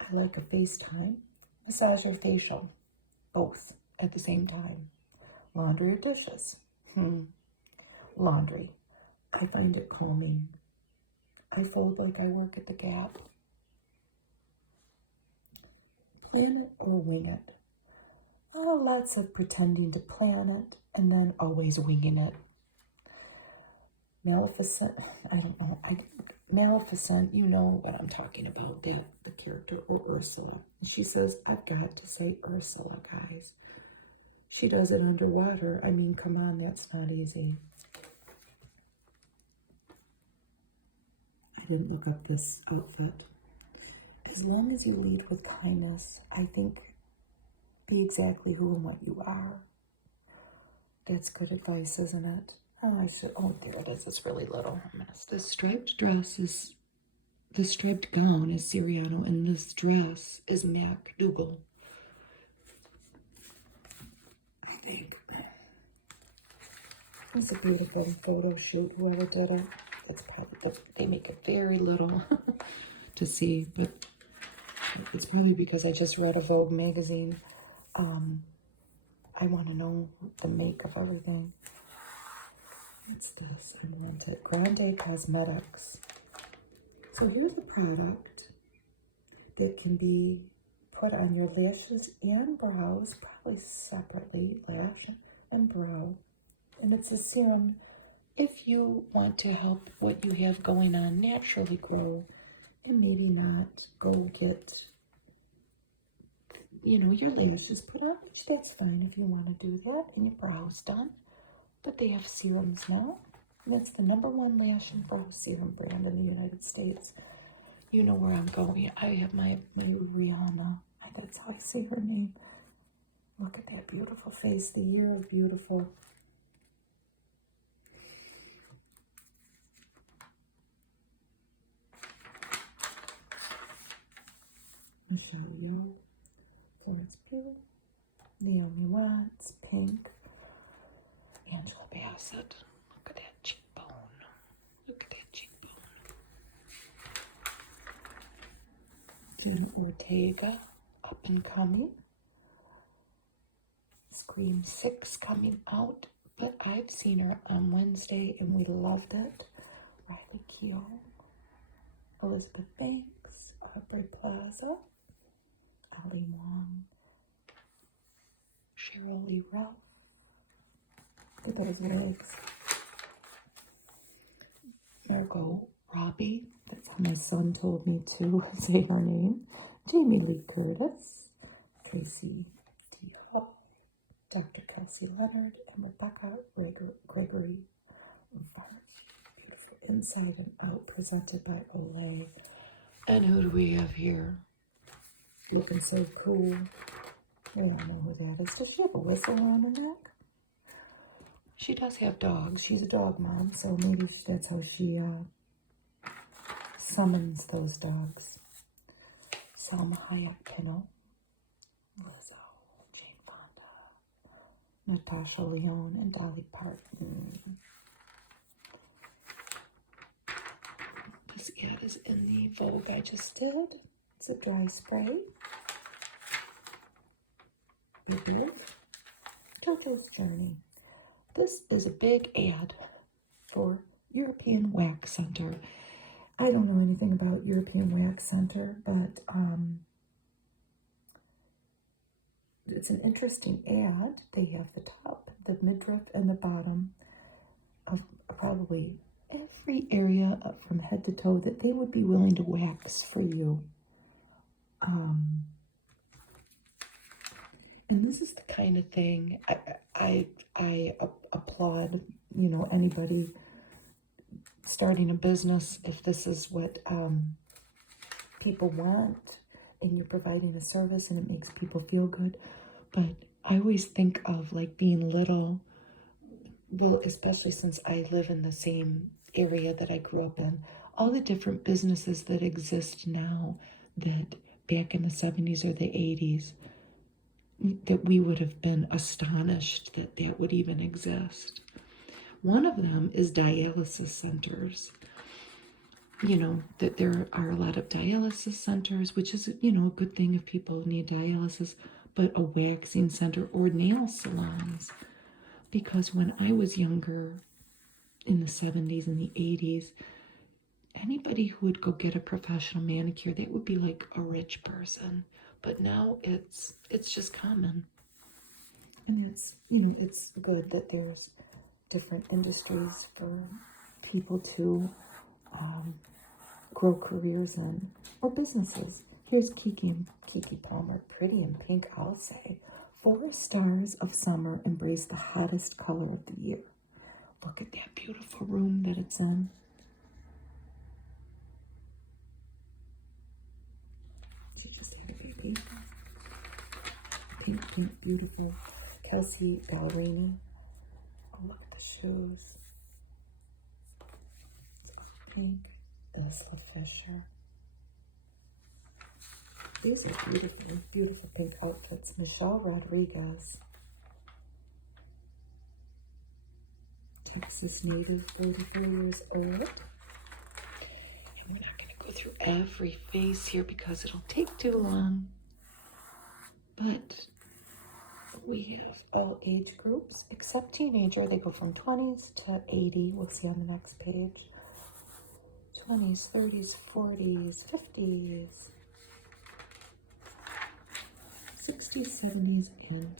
I like a FaceTime. Massage or facial. Both at the same time. Laundry or dishes. Laundry. I find it calming. I fold like I work at the Gap. Plan it or wing it. Lots of pretending to plan it and then always winging it. Maleficent, I don't know. Maleficent, you know what I'm talking about, the character, or Ursula. She says, I've got to say Ursula, guys. She does it underwater. I mean, come on, that's not easy. I didn't look up this outfit. As long as you lead with kindness, I think be exactly who and what you are. That's good advice, isn't it? Oh, there it is. It's really little. This striped dress is, the striped gown is Siriano, and this dress is MacDougall. I think it's a beautiful photo shoot. Whoever did it, it's probably, they make it very little to see, but it's probably because I just read a Vogue magazine. I want to know the make of everything. What's this? I want it. Grande Cosmetics. So here's a product that can be put on your lashes and brows, probably separately, lash and brow. And it's a serum if you want to help what you have going on naturally grow and maybe not go get, you know, your lashes put on, which that's fine if you want to do that, and your brows done. But they have serums now. And that's the #1 lash and brow serum brand in the United States. You know where I'm going. I have my Rihanna. That's how I say her name. Look at that beautiful face. The year of beautiful. Michelle Yeoh. Florence Pugh. Naomi Watts. Pink. Angela Bassett. Look at that cheekbone. Look at that cheekbone. Jen Ortega, up and coming. Scream 6 coming out, but I've seen her on Wednesday and we loved it. Riley Keough, Elizabeth Banks, Aubrey Plaza, Ali Wong, Cheryl Lee Ralph. Look at those legs. Margot Robbie. That's how my son told me to say her name. Jamie Lee Curtis. Tracy D. Hall. Dr. Kelsey Leonard. And Rebecca Gregory Vark. Beautiful inside and out. Presented by Olay. And who do we have here? Looking so cool. I don't know who that is. Does she have a whistle on her neck? She does have dogs. She's a dog mom, so maybe that's how she summons those dogs. Salma Hayek Pino, Lizzo, Jane Fonda, Natasha Lyonne, and Dolly Parton. This ad is in the Vogue I just did. It's a dry spray. JoJo's Journey. This is a big ad for European Wax Center. I don't know anything about European Wax Center, but it's an interesting ad. They have the top, the midriff, and the bottom of probably every area from head to toe that they would be willing to wax for you. And this is the kind of thing I applaud, anybody starting a business if this is what people want and you're providing a service and it makes people feel good. But I always think of like being little, well, especially since I live in the same area that I grew up in, all the different businesses that exist now that back in the 70s or the 80s, that we would have been astonished that that would even exist. One of them is dialysis centers. That there are a lot of dialysis centers, which is, a good thing if people need dialysis, but a waxing center or nail salons. Because when I was younger, in the 70s and the 80s, anybody who would go get a professional manicure, that would be like a rich person. But now it's just common. And it's good that there's different industries for people to grow careers in, or businesses. Here's Kiki Palmer, pretty in pink, I'll say. 4 stars of summer embrace the hottest color of the year. Look at that beautiful room that it's in. She just had a baby. Pink, beautiful. Kelsey Ballerini. Oh, look at the shoes. It's all pink. Ursula Fisher. These are beautiful, beautiful pink outfits. Michelle Rodriguez. Texas native, 44 years old. And we're not going to go through every face here because it'll take too long. But we have all age groups except teenager. They go from 20s to 80. We'll see on the next page. 20s, 30s, 40s, 50s, 60s, 70s, and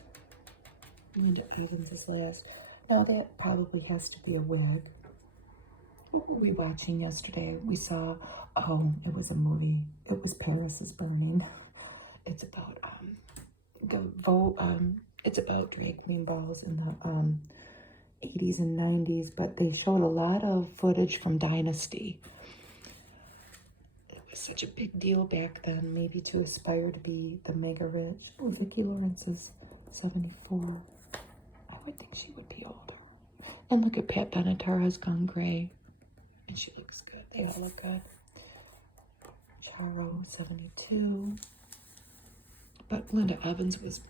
Linda Evans is last. Now that probably has to be a wig. What were we watching yesterday? We saw, it was a movie. It was Paris is Burning. It's about it's about drag queen balls in the 80s and 90s, but they showed a lot of footage from Dynasty. It was such a big deal back then, maybe to aspire to be the mega rich. Oh, Vicki Lawrence is 74. I would think she would be older. And look at Pat Benatar has gone gray. And she looks good. They all look good. Charo, 72. But Linda Evans was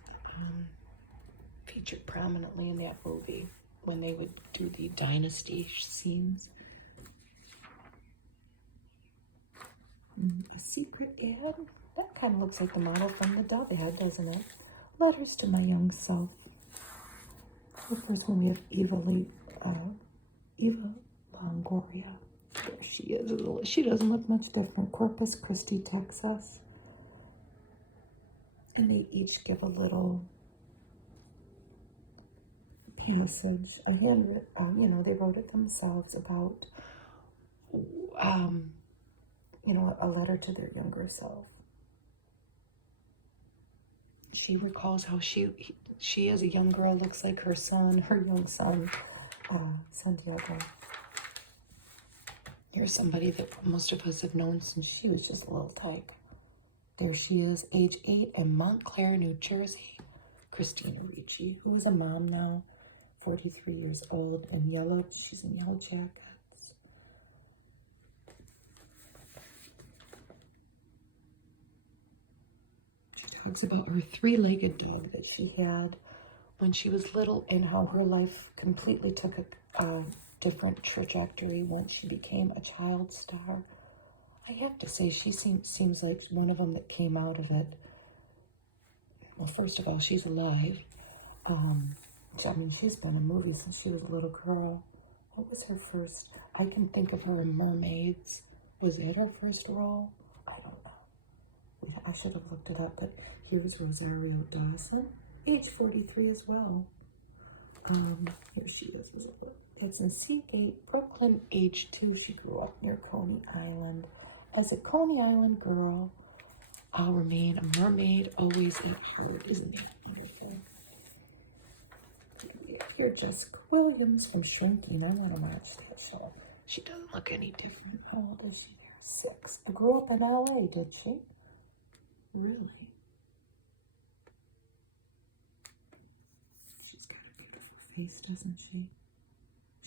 featured prominently in that movie when they would do the Dynasty scenes. A secret ad? That kind of looks like the model from the Dove ad, doesn't it? Letters to my young self. The first one we have Eva Longoria. There she is. She doesn't look much different. Corpus Christi, Texas. And they each give a little passage, a handwritten, they wrote it themselves about, a letter to their younger self. She recalls how she as a young girl looks like her young son, Santiago. Here's somebody that most of us have known since she was just a little tyke. There she is, age 8 in Montclair, New Jersey. Christina Ricci, who is a mom now, 43 years old, and yellow. She's in Yellow Jackets. She talks about her 3-legged dog that she had when she was little and how her life completely took a different trajectory once she became a child star. I have to say, she seems like one of them that came out of it. Well, first of all, she's alive. She's been in movies since she was a little girl. What was her first? I can think of her in Mermaids. Was that her first role? I don't know. I should have looked it up, but here's Rosario Dawson, age 43 as well. Here she is. It's in Seagate, Brooklyn, age 2. She grew up near Coney Island. As a Coney Island girl, I'll remain a mermaid always at heart. Isn't that wonderful? Here, Jessica Williams from Shrinking. I want to watch that show. She doesn't look any different. How old is she? 6. I grew up in LA, did she? Really? She's got a beautiful face, doesn't she?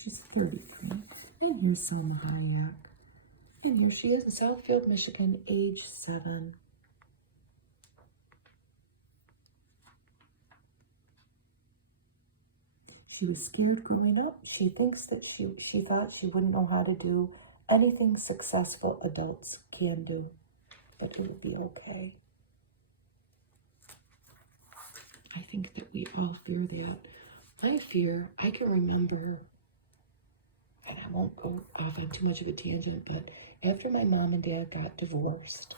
She's 33. And here's Selma Hayek. And here she is in Southfield, Michigan, age 7. She was scared growing up. She thinks that she thought she wouldn't know how to do anything successful adults can do, that it would be okay. I think that we all fear that. My fear, I can remember, and I won't go off on too much of a tangent, but after my mom and dad got divorced,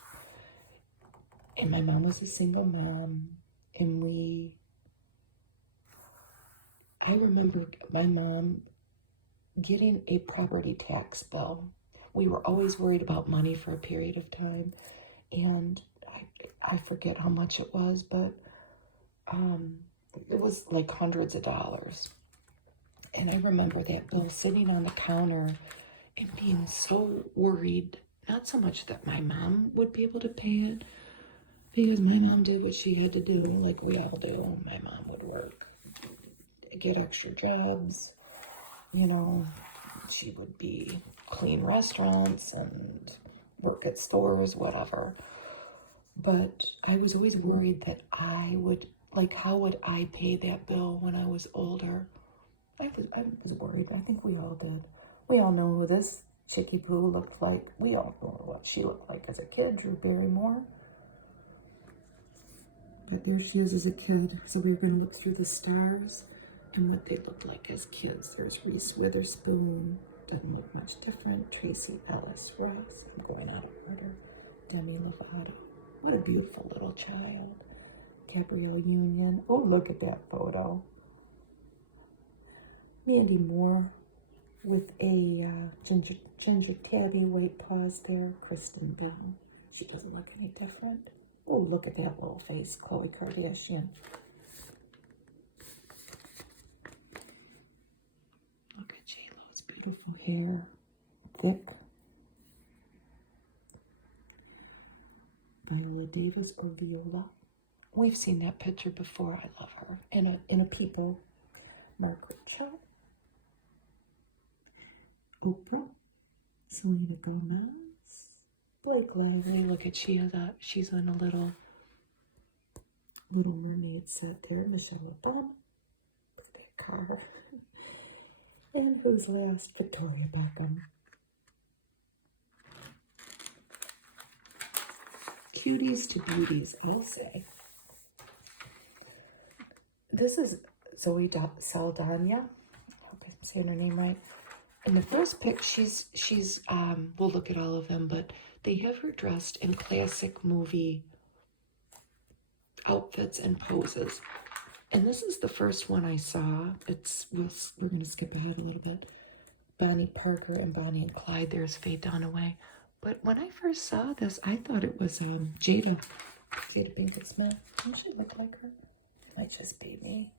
and my mom was a single mom, and I remember my mom getting a property tax bill. We were always worried about money for a period of time, and I forget how much it was, but it was like hundreds of dollars. And I remember that bill sitting on the counter and being so worried, not so much that my mom would be able to pay it, because my mom did what she had to do, like we all do. My mom would work, get extra jobs, you know. She would clean restaurants and work at stores, whatever. But I was always worried that how would I pay that bill when I was older? I was worried. I think we all did. We all know who this Chickie Poo looked like. We all know what she looked like as a kid, Drew Barrymore. But there she is as a kid. So we were going to look through the stars and what they looked like as kids. There's Reese Witherspoon. Doesn't look much different. Tracy Ellis Ross. I'm going out of order. Demi Lovato. What a beautiful little child. Gabrielle Union. Oh, look at that photo. Mandy Moore with a ginger tabby white paws there. Kristen Bell. She doesn't look any different. Oh, look at that little face. Khloe Kardashian. Look at J-Lo's beautiful hair. Thick. Viola Davis or Viola. We've seen that picture before. I love her. In a People. Margaret Cho. Oprah. Selena Gomez. Blake Lively. Look at she's in a Little Mermaid set there. Michelle Obama. Look at that car. And who's last? Victoria Beckham. Cuties to beauties, I'll say. This is Zoe Saldana. I hope I'm saying her name right. In the first pic, she's we'll look at all of them, but they have her dressed in classic movie outfits and poses. And this is the first one I saw. We're going to skip ahead a little bit. Bonnie Parker and Bonnie and Clyde. There's Faye Dunaway. But when I first saw this, I thought it was Jada Pinkett Smith. Doesn't she look like her? It might just be me.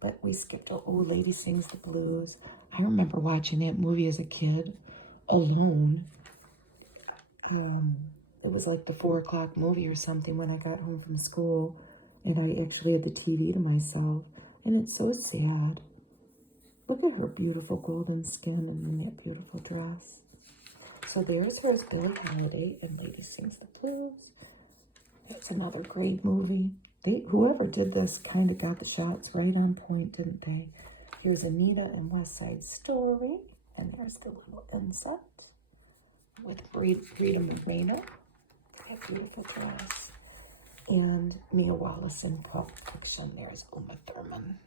But we skipped Lady Sings the Blues. I remember watching that movie as a kid, alone. It was like the 4 o'clock movie or something when I got home from school. And I actually had the TV to myself. And it's so sad. Look at her beautiful golden skin and in that beautiful dress. So there's her as Billie Holiday and Lady Sings the Blues. That's another great movie. Whoever did this kind of got the shots right on point, didn't they? Here's Anita and West Side Story. And there's the little inset with Rita Moreno. That beautiful dress. And Mia Wallace in Pulp Fiction. There's Uma Thurman.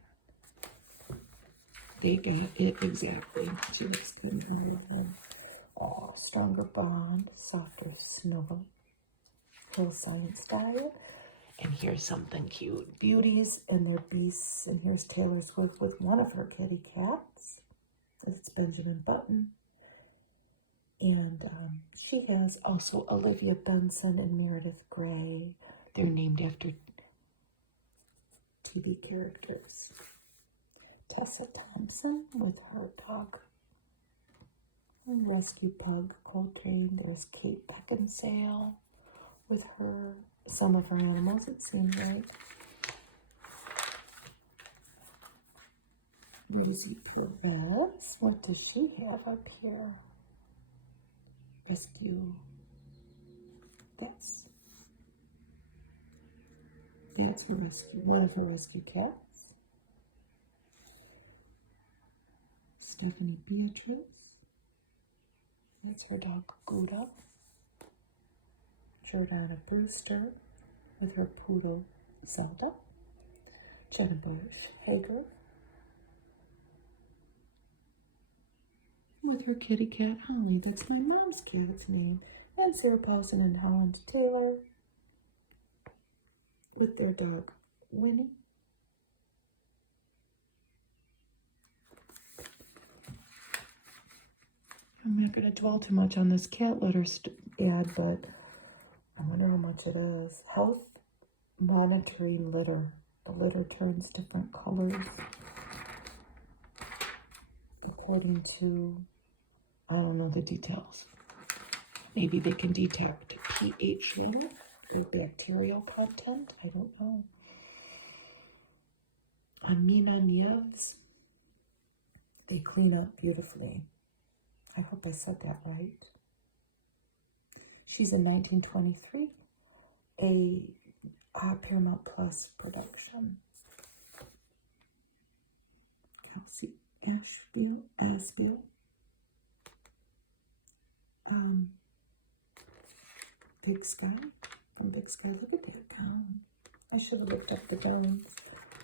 They got it exactly. She looks good in all of them. Oh, Stronger Bond, Softer Snow, Full Science Diet. And here's something cute. Beauties and their beasts. And here's Taylor Swift with one of her kitty cats. It's Benjamin Button. And she has also Olivia Benson and Meredith Grey. They're named after TV characters. Tessa Thompson with her dog. And rescue pug Coltrane. There's Kate Beckinsale with some of her animals, it seems like. Rosie Perez. What does she have up here? Rescue. That's her rescue. One of her rescue cats. Stephanie Beatrice. That's her dog Gouda. Jordana Brewster with her poodle Zelda. Jenna Bush Hager with her kitty cat Holly. That's my mom's cat's name. And Sarah Paulson and Holland Taylor with their dog Winnie. I'm not going to dwell too much on this cat litter ad, but I wonder how much it is. Health monitoring litter. The litter turns different colors according to, I don't know the details. Maybe they can detect pH level or bacterial content. I don't know. Amina Nieves. They clean up beautifully. I hope I said that right. She's in 1923, a Paramount Plus production. Kelsey Ashbill. Big Sky, from Big Sky. Look at that gown. I should have looked up the gowns.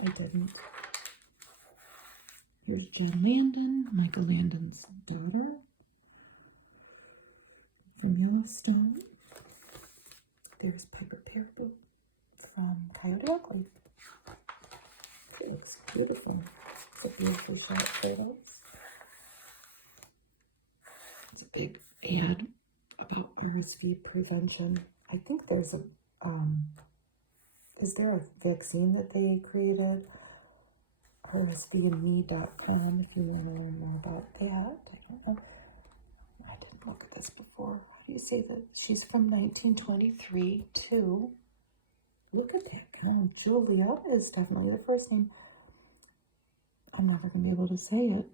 I didn't. Here's Jen Landon, Michael Landon's daughter. From Yellowstone. There's Piper Pearboot from Coyote Ugly. It looks beautiful. It's a beautiful shot photos. It's a big ad about RSV prevention. I think there's is there a vaccine that they created? RSVandme.com if you want to learn more about that. I don't know. I didn't look at this before. How do you say that? She's from 1923 too. Look at that gown. Julia is definitely the first name. I'm never going to be able to say it.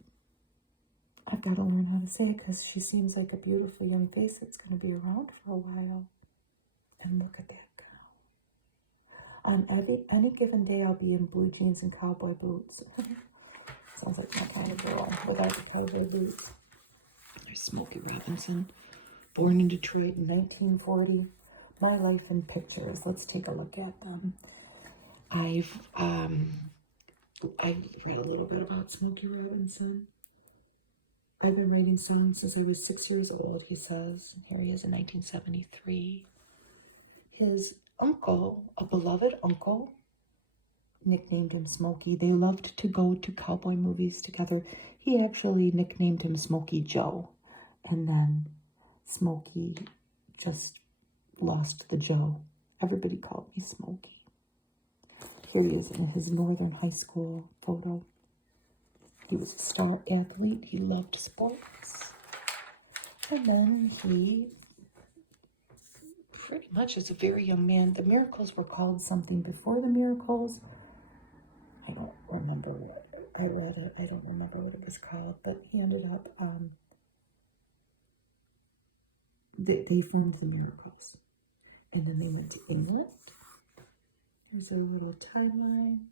I've got to learn how to say it because she seems like a beautiful young face that's going to be around for a while. And look at that gown. On any given day, I'll be in blue jeans and cowboy boots. Sounds like my kind of girl without the cowboy boots. There's Smokey Robinson, born in Detroit in 1940. My Life in Pictures. Let's take a look at them. I've read a little bit about Smokey Robinson. I've been writing songs since I was 6 years old, he says. Here he is in 1973. His uncle, a beloved uncle, nicknamed him Smokey. They loved to go to cowboy movies together. He actually nicknamed him Smokey Joe. And then Smokey just lost the Joe. Everybody called me Smokey. Here he is in his Northern High School photo. He was a star athlete. He loved sports. And then he, pretty much as a very young man, the Miracles were called something before the Miracles. I don't remember what, I read it. I don't remember what it was called, but he ended up, they formed the Miracles. And then they went to England. Here's a little timeline.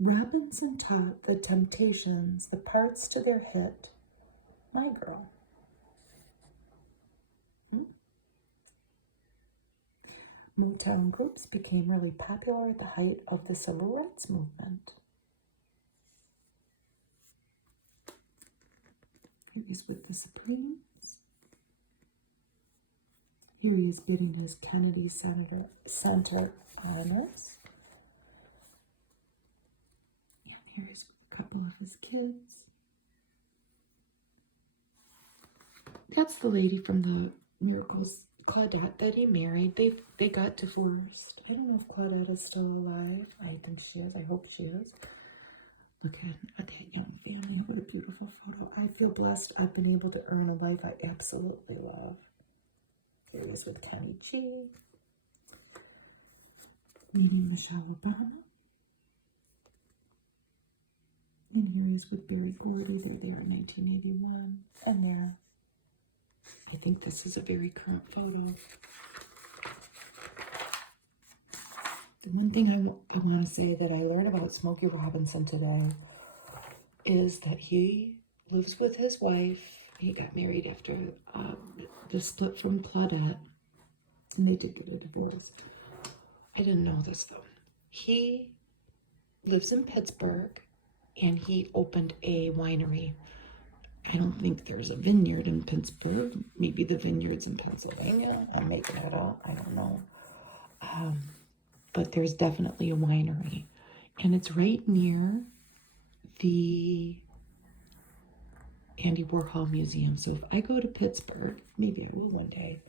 Robinson taught the Temptations the parts to their hit, My Girl. Motown groups became really popular at the height of the civil rights movement. Here he's with the Supremes. Here he is getting his Kennedy Center honors. And here he's with a couple of his kids. That's the lady from Miracles Claudette that he married. They got divorced. I don't know if Claudette is still alive. I think she is. I hope she is. Look at that young family. What a beautiful photo. I feel blessed. I've been able to earn a life I absolutely love. Here he is with Kenny G. Meeting Michelle Obama. And here he is with Barry Gordy. They're there in 1981. And there. I think this is a very current photo. The one thing I want to say that I learned about Smokey Robinson today is that he lives with his wife. He got married after the split from Claudette, and they did get a divorce. I didn't know this, though. He lives in Pittsburgh, and he opened a winery. I don't think there's a vineyard in Pittsburgh. Maybe the vineyard's in Pennsylvania. I'm making that up. I don't know. But there's definitely a winery. And it's right near the Andy Warhol Museum. So if I go to Pittsburgh, maybe I will one day,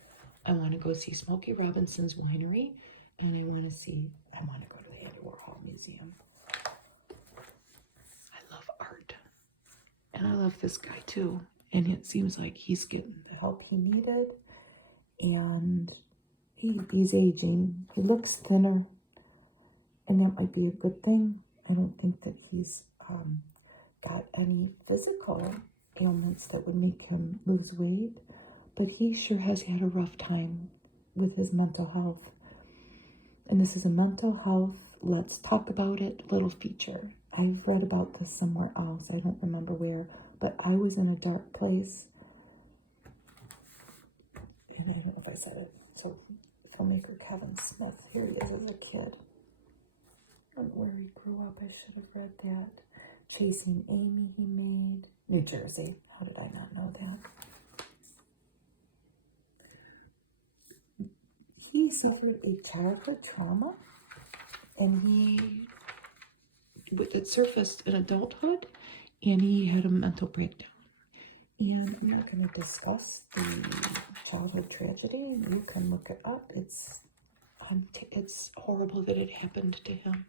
I want to go see Smokey Robinson's winery. And I want to go to the Andy Warhol Museum. I love art. And I love this guy too. And it seems like he's getting the help he needed. And he's aging. He looks thinner. And that might be a good thing. I don't think that he's got any physical ailments that would make him lose weight. But he sure has had a rough time with his mental health. And this is a mental health, let's talk about it, little feature. I've read about this somewhere else. I don't remember where. But I was in a dark place. And I don't know if I said it. So filmmaker Kevin Smith, here he is as a kid. I don't know where he grew up. I should have read that. Chasing Amy he made. New Jersey. How did I not know that? He suffered a childhood trauma, and it surfaced in adulthood, and he had a mental breakdown. And we're going to discuss the childhood tragedy. You can look it up. It's horrible that it happened to him.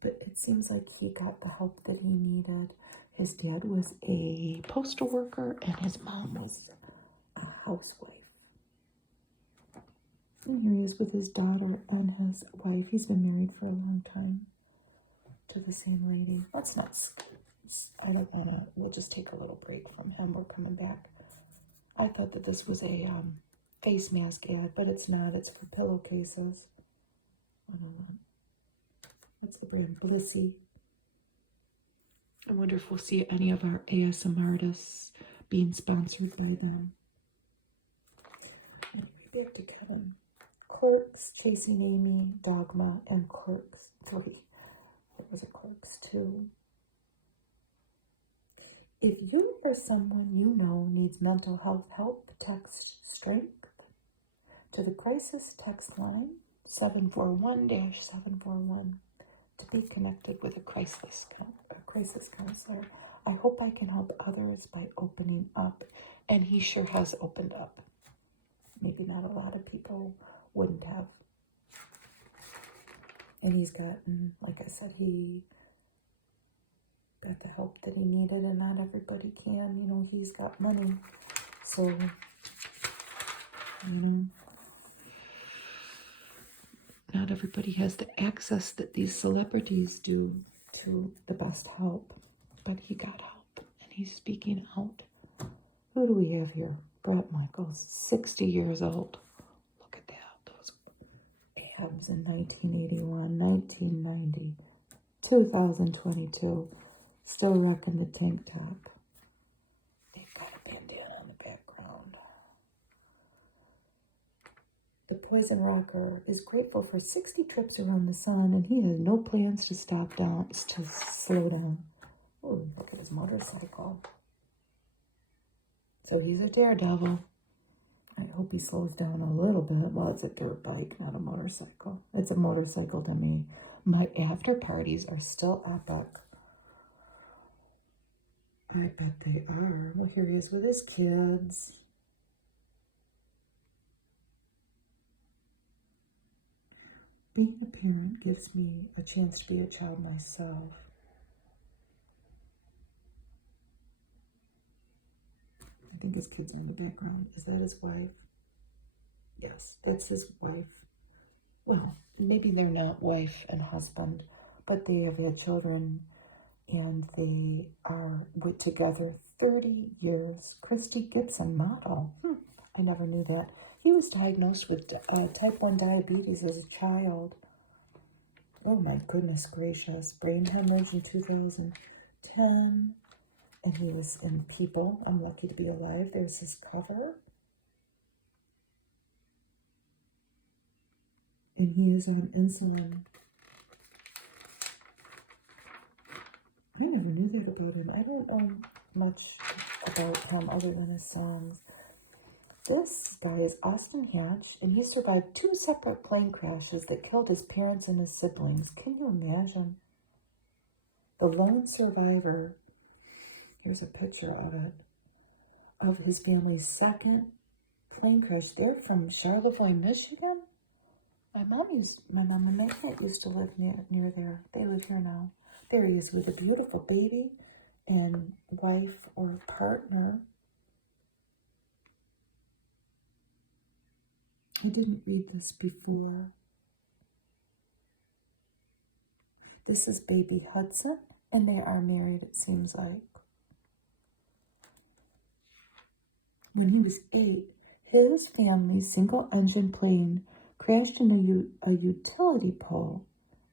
But it seems like he got the help that he needed. His dad was a postal worker, and his mom was a housewife. And here he is with his daughter and his wife. He's been married for a long time to the same lady. I don't want to, we'll just take a little break from him. We're coming back. I thought that this was a face mask ad, but it's not. It's for pillowcases. What's the brand? Blissy. I wonder if we'll see any of our ASMR artists being sponsored by them. Anyway, back to Kevin. Clerks, Chasing Amy, Dogma, and Clerks 3. There was a Clerks 2. If you or someone you know needs mental health help, text STRENGTH to the crisis text line 741-741 to be connected with a crisis counselor. I hope I can help others by opening up, and he sure has opened up. Maybe not a lot of people wouldn't have. And he's gotten, like I said, he got the help that he needed, and not everybody can. You know, he's got money. So, not everybody has the access that these celebrities do to the best help. But he got help, and he's speaking out. Who do we have here? Brett Michaels, 60 years old. Look at that. Those abs in 1981, 1990, 2022. Still rocking the tank top. They've got a bandana on the background. The Poison Rocker is grateful for 60 trips around the sun, and he has no plans to slow down. Oh, look at his motorcycle. So he's a daredevil. I hope he slows down a little bit. Well, it's a dirt bike, not a motorcycle. It's a motorcycle to me. My after parties are still epic. I bet they are. Well, here he is with his kids. Being a parent gives me a chance to be a child myself. I think his kids are in the background. Is that his wife? Yes, that's his wife. Well, maybe they're not wife and husband, but they have had children, and they are together 30 years. Christy Gibson, model. I never knew that. He was diagnosed with type 1 diabetes as a child. Oh my goodness gracious. Brain hemorrhage in 2010. And he was in People. I'm Lucky to Be Alive. There's his cover. And he is on insulin. I never knew that about him. I don't know much about him other than his songs. This guy is Austin Hatch, and he survived 2 separate plane crashes that killed his parents and his siblings. Can you imagine? The lone survivor. Here's a picture of it. Of his family's second plane crash. They're from Charlevoix, Michigan. My mom and my aunt used to live near there. They live here now. There he is with a beautiful baby and wife or partner. I didn't read this before. This is baby Hudson, and they are married, it seems like. When he was 8, his family's single-engine plane crashed into a utility pole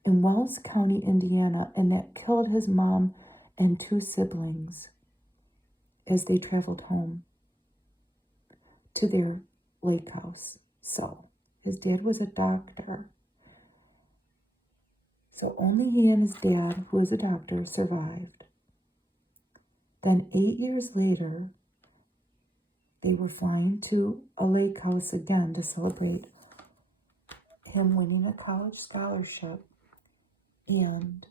in Wells County, Indiana, and that killed his mom and 2 siblings as they traveled home to their lake house. So, his dad was a doctor. So only he and his dad, who was a doctor, survived. Then 8 years later, they were flying to a lake house again to celebrate him winning a college scholarship. And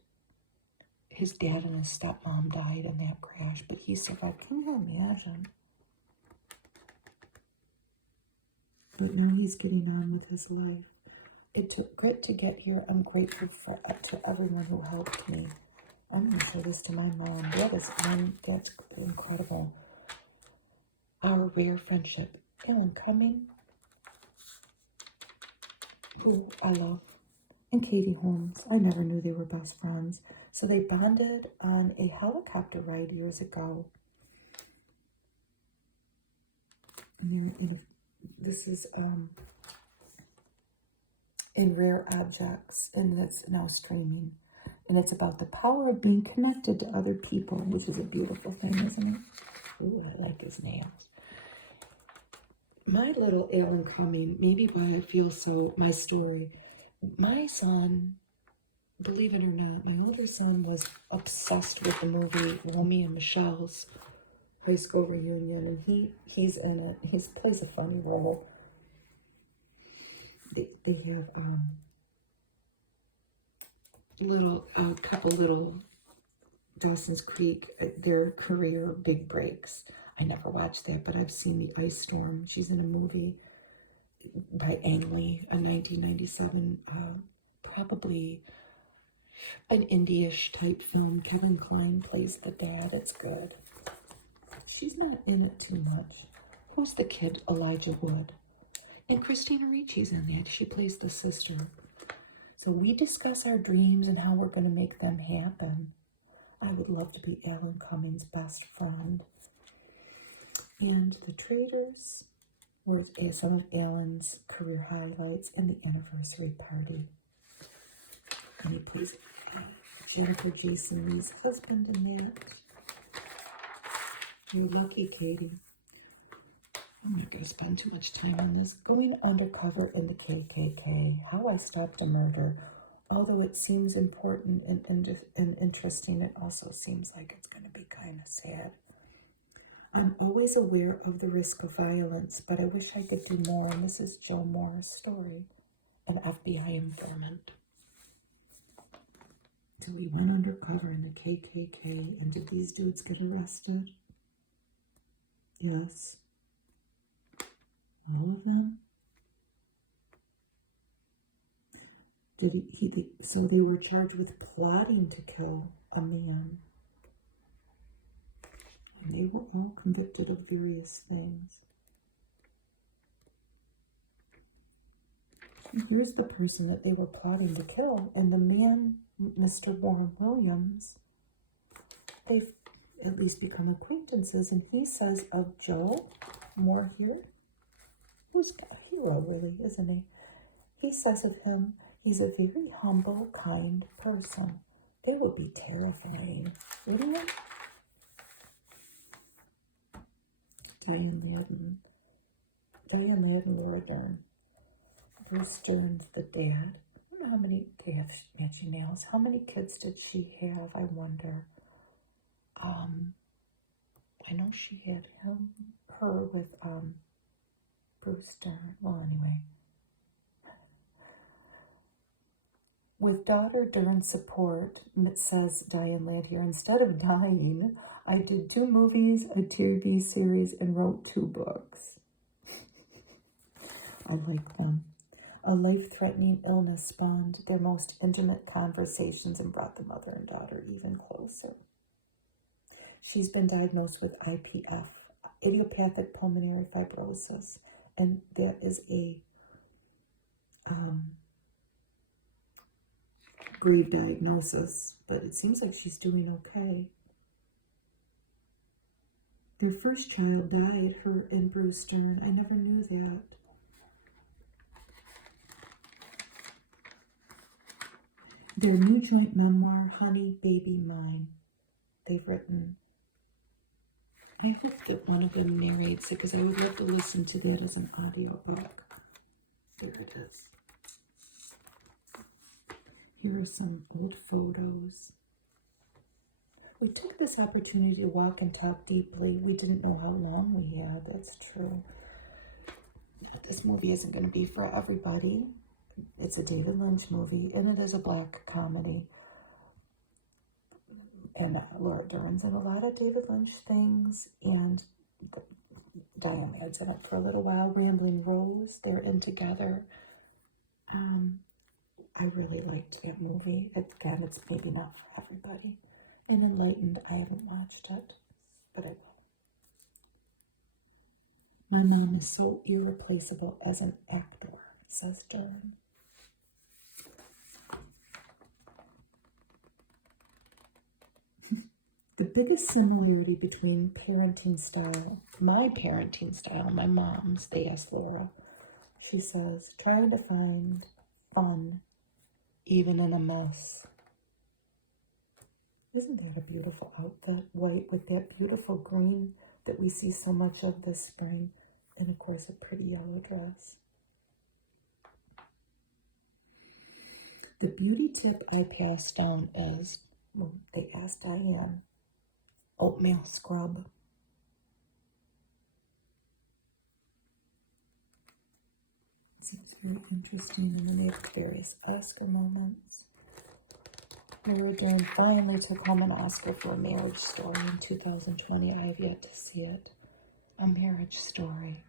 his dad and his stepmom died in that crash, but he survived. Can you imagine? But now he's getting on with his life. It took grit to get here. I'm grateful to everyone who helped me. I'm going to show this to my mom. That's incredible. Our rare friendship. Ellen Cumming, who I love, and Katie Holmes. I never knew they were best friends. So they bonded on a helicopter ride years ago. This is in Rare Objects, and it's now streaming. And it's about the power of being connected to other people, which is a beautiful thing, isn't it? Ooh, I like his nails. My little Alan Cumming, maybe why I feel so, my story. My son, believe it or not, my older son was obsessed with the movie Romeo and Michelle's high school reunion, and he's in it. He plays a funny role. They have couple little Dawson's Creek, their career big breaks. I never watched that, but I've seen The Ice Storm. She's in a movie by Ang Lee, a 1997, probably an indie-ish type film. Kevin Kline plays the dad. It's good. She's not in it too much. Who's the kid? Elijah Wood. And Christina Ricci's in that. She plays the sister. So we discuss our dreams and how we're going to make them happen. I would love to be Alan Cumming's best friend. And The Traitors were some of Alan's career highlights, and The Anniversary Party. And he plays Jennifer Jason Leigh's husband in that. You're lucky, Katie. I'm not going to spend too much time on this. Going undercover in the KKK. How I Stopped a Murder. Although it seems important and interesting, it also seems like it's going to be kind of sad. I'm always aware of the risk of violence, but I wish I could do more. And this is Joe Moore's story, an FBI informant. So we went undercover in the KKK, and did these dudes get arrested? Yes. All of them? So they were charged with plotting to kill a man. And they were all convicted of various things. Here's the person that they were plotting to kill. And the man, Mr. Warren Williams, they've at least become acquaintances. And he says of Joe Moore here, who's a hero really, isn't he? He says of him, he's a very humble, kind person. They would be terrifying, wouldn't it? Diane Ladd and Laura Dern. Bruce Dern's the dad. I don't know how many, they have matching nails. How many kids did she have, I wonder? I know she had her with Bruce Dern. Well, anyway. With daughter Dern's support, it says Diane Ladd here, instead of dying, I did 2 movies, a TV series, and wrote 2 books. I like them. A life-threatening illness spawned their most intimate conversations and brought the mother and daughter even closer. She's been diagnosed with IPF, idiopathic pulmonary fibrosis, and that is a grave diagnosis, but it seems like she's doing okay. Their first child died, her and Bruce Dern. I never knew that. Their new joint memoir, Honey, Baby Mine, they've written. I hope that one of them narrates it, because I would love to listen to that as an audio book. There it is. Here are some old photos. We took this opportunity to walk and talk deeply. We didn't know how long we had, that's true. This movie isn't going to be for everybody. It's a David Lynch movie, and it is a black comedy. And Laura Dern's in a lot of David Lynch things, and Diane Ladd's in it for a little while. Rambling Rose, they're in together. I really liked that movie. Again, it's maybe not for everybody. And Enlightened, I haven't watched it, but I will. My mom is so irreplaceable as an actor, says Dern. The biggest similarity between parenting style, my parenting style, my mom's, they asked Laura. She says, trying to find fun even in a mess. Isn't that a beautiful outfit? White with that beautiful green that we see so much of this spring. And of course, a pretty yellow dress. The beauty tip I passed down is, well, they asked Diane, oatmeal scrub. Seems very interesting. And then they have various Oscar moments. Laura Dern finally took home an Oscar for A Marriage Story in 2020. I have yet to see it. A Marriage Story.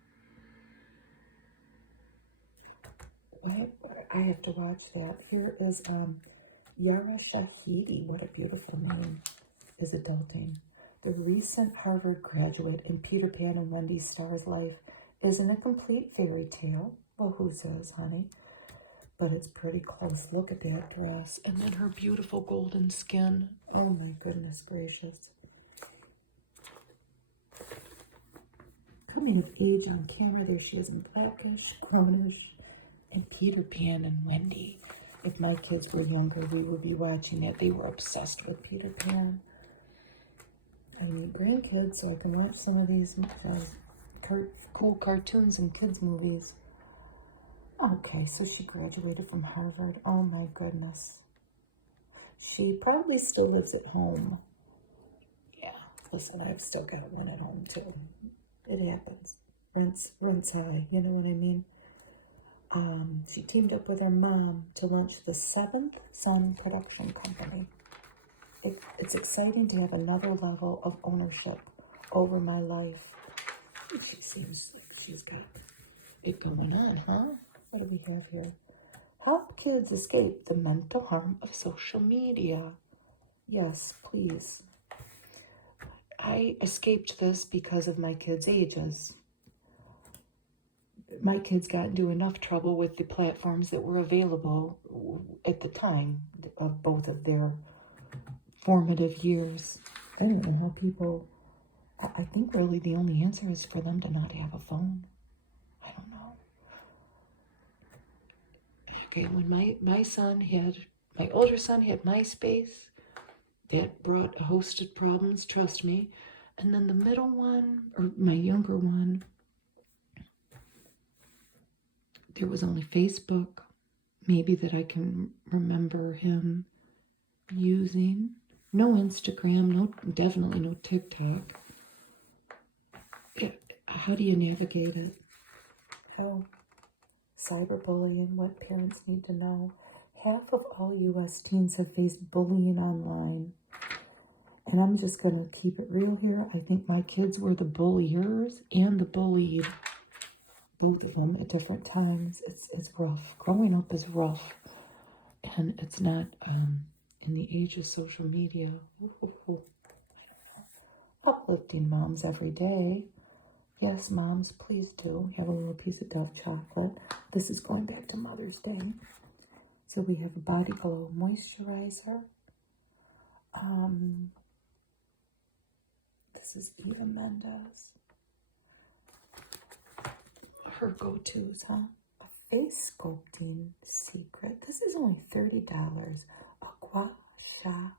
What? I have to watch that. Here is Yara Shahidi. What a beautiful name. Is adulting. The recent Harvard graduate in Peter Pan and Wendy Starr's life isn't a complete fairy tale. Well, who says, honey? But it's pretty close. Look at that dress. And then her beautiful golden skin. Oh my goodness gracious. Coming of age on camera. There she is in Blackish, Grownish, and Peter Pan and Wendy. If my kids were younger, we would be watching that. They were obsessed with Peter Pan. I need grandkids so I can watch some of these cool cartoons and kids movies. Okay, so she graduated from Harvard. Oh my goodness. She probably still lives at home. Yeah, listen, I've still got one at home too. It happens. Rent's high, you know what I mean? She teamed up with her mom to launch the 7th Son production company. It's exciting to have another level of ownership over my life. She seems like she's got it going on, huh? What do we have here? Help kids escape the mental harm of social media. Yes, please. I escaped this because of my kids' ages. My kids got into enough trouble with the platforms that were available at the time of both of their formative years. I don't know how people... I think really the only answer is for them to not have a phone. I don't know. Okay, when my older son had MySpace, that brought a host of problems, trust me. And then the middle one, or my younger one, there was only Facebook, maybe, that I can remember him using. No Instagram, definitely no TikTok. How do you navigate it? Oh, cyberbullying, what parents need to know. Half of all U.S. teens have faced bullying online. And I'm just going to keep it real here. I think my kids were the bulliers and the bullied. Both of them at different times. It's rough. Growing up is rough. And it's not in the age of social media. Ooh. Uplifting moms every day. Yes, moms, please do. Have a little piece of Dove chocolate. This is going back to Mother's Day. So we have a Body Glow moisturizer. This is Eva Mendes. Her go-tos, huh? A face sculpting secret. This is only $30. A gua sha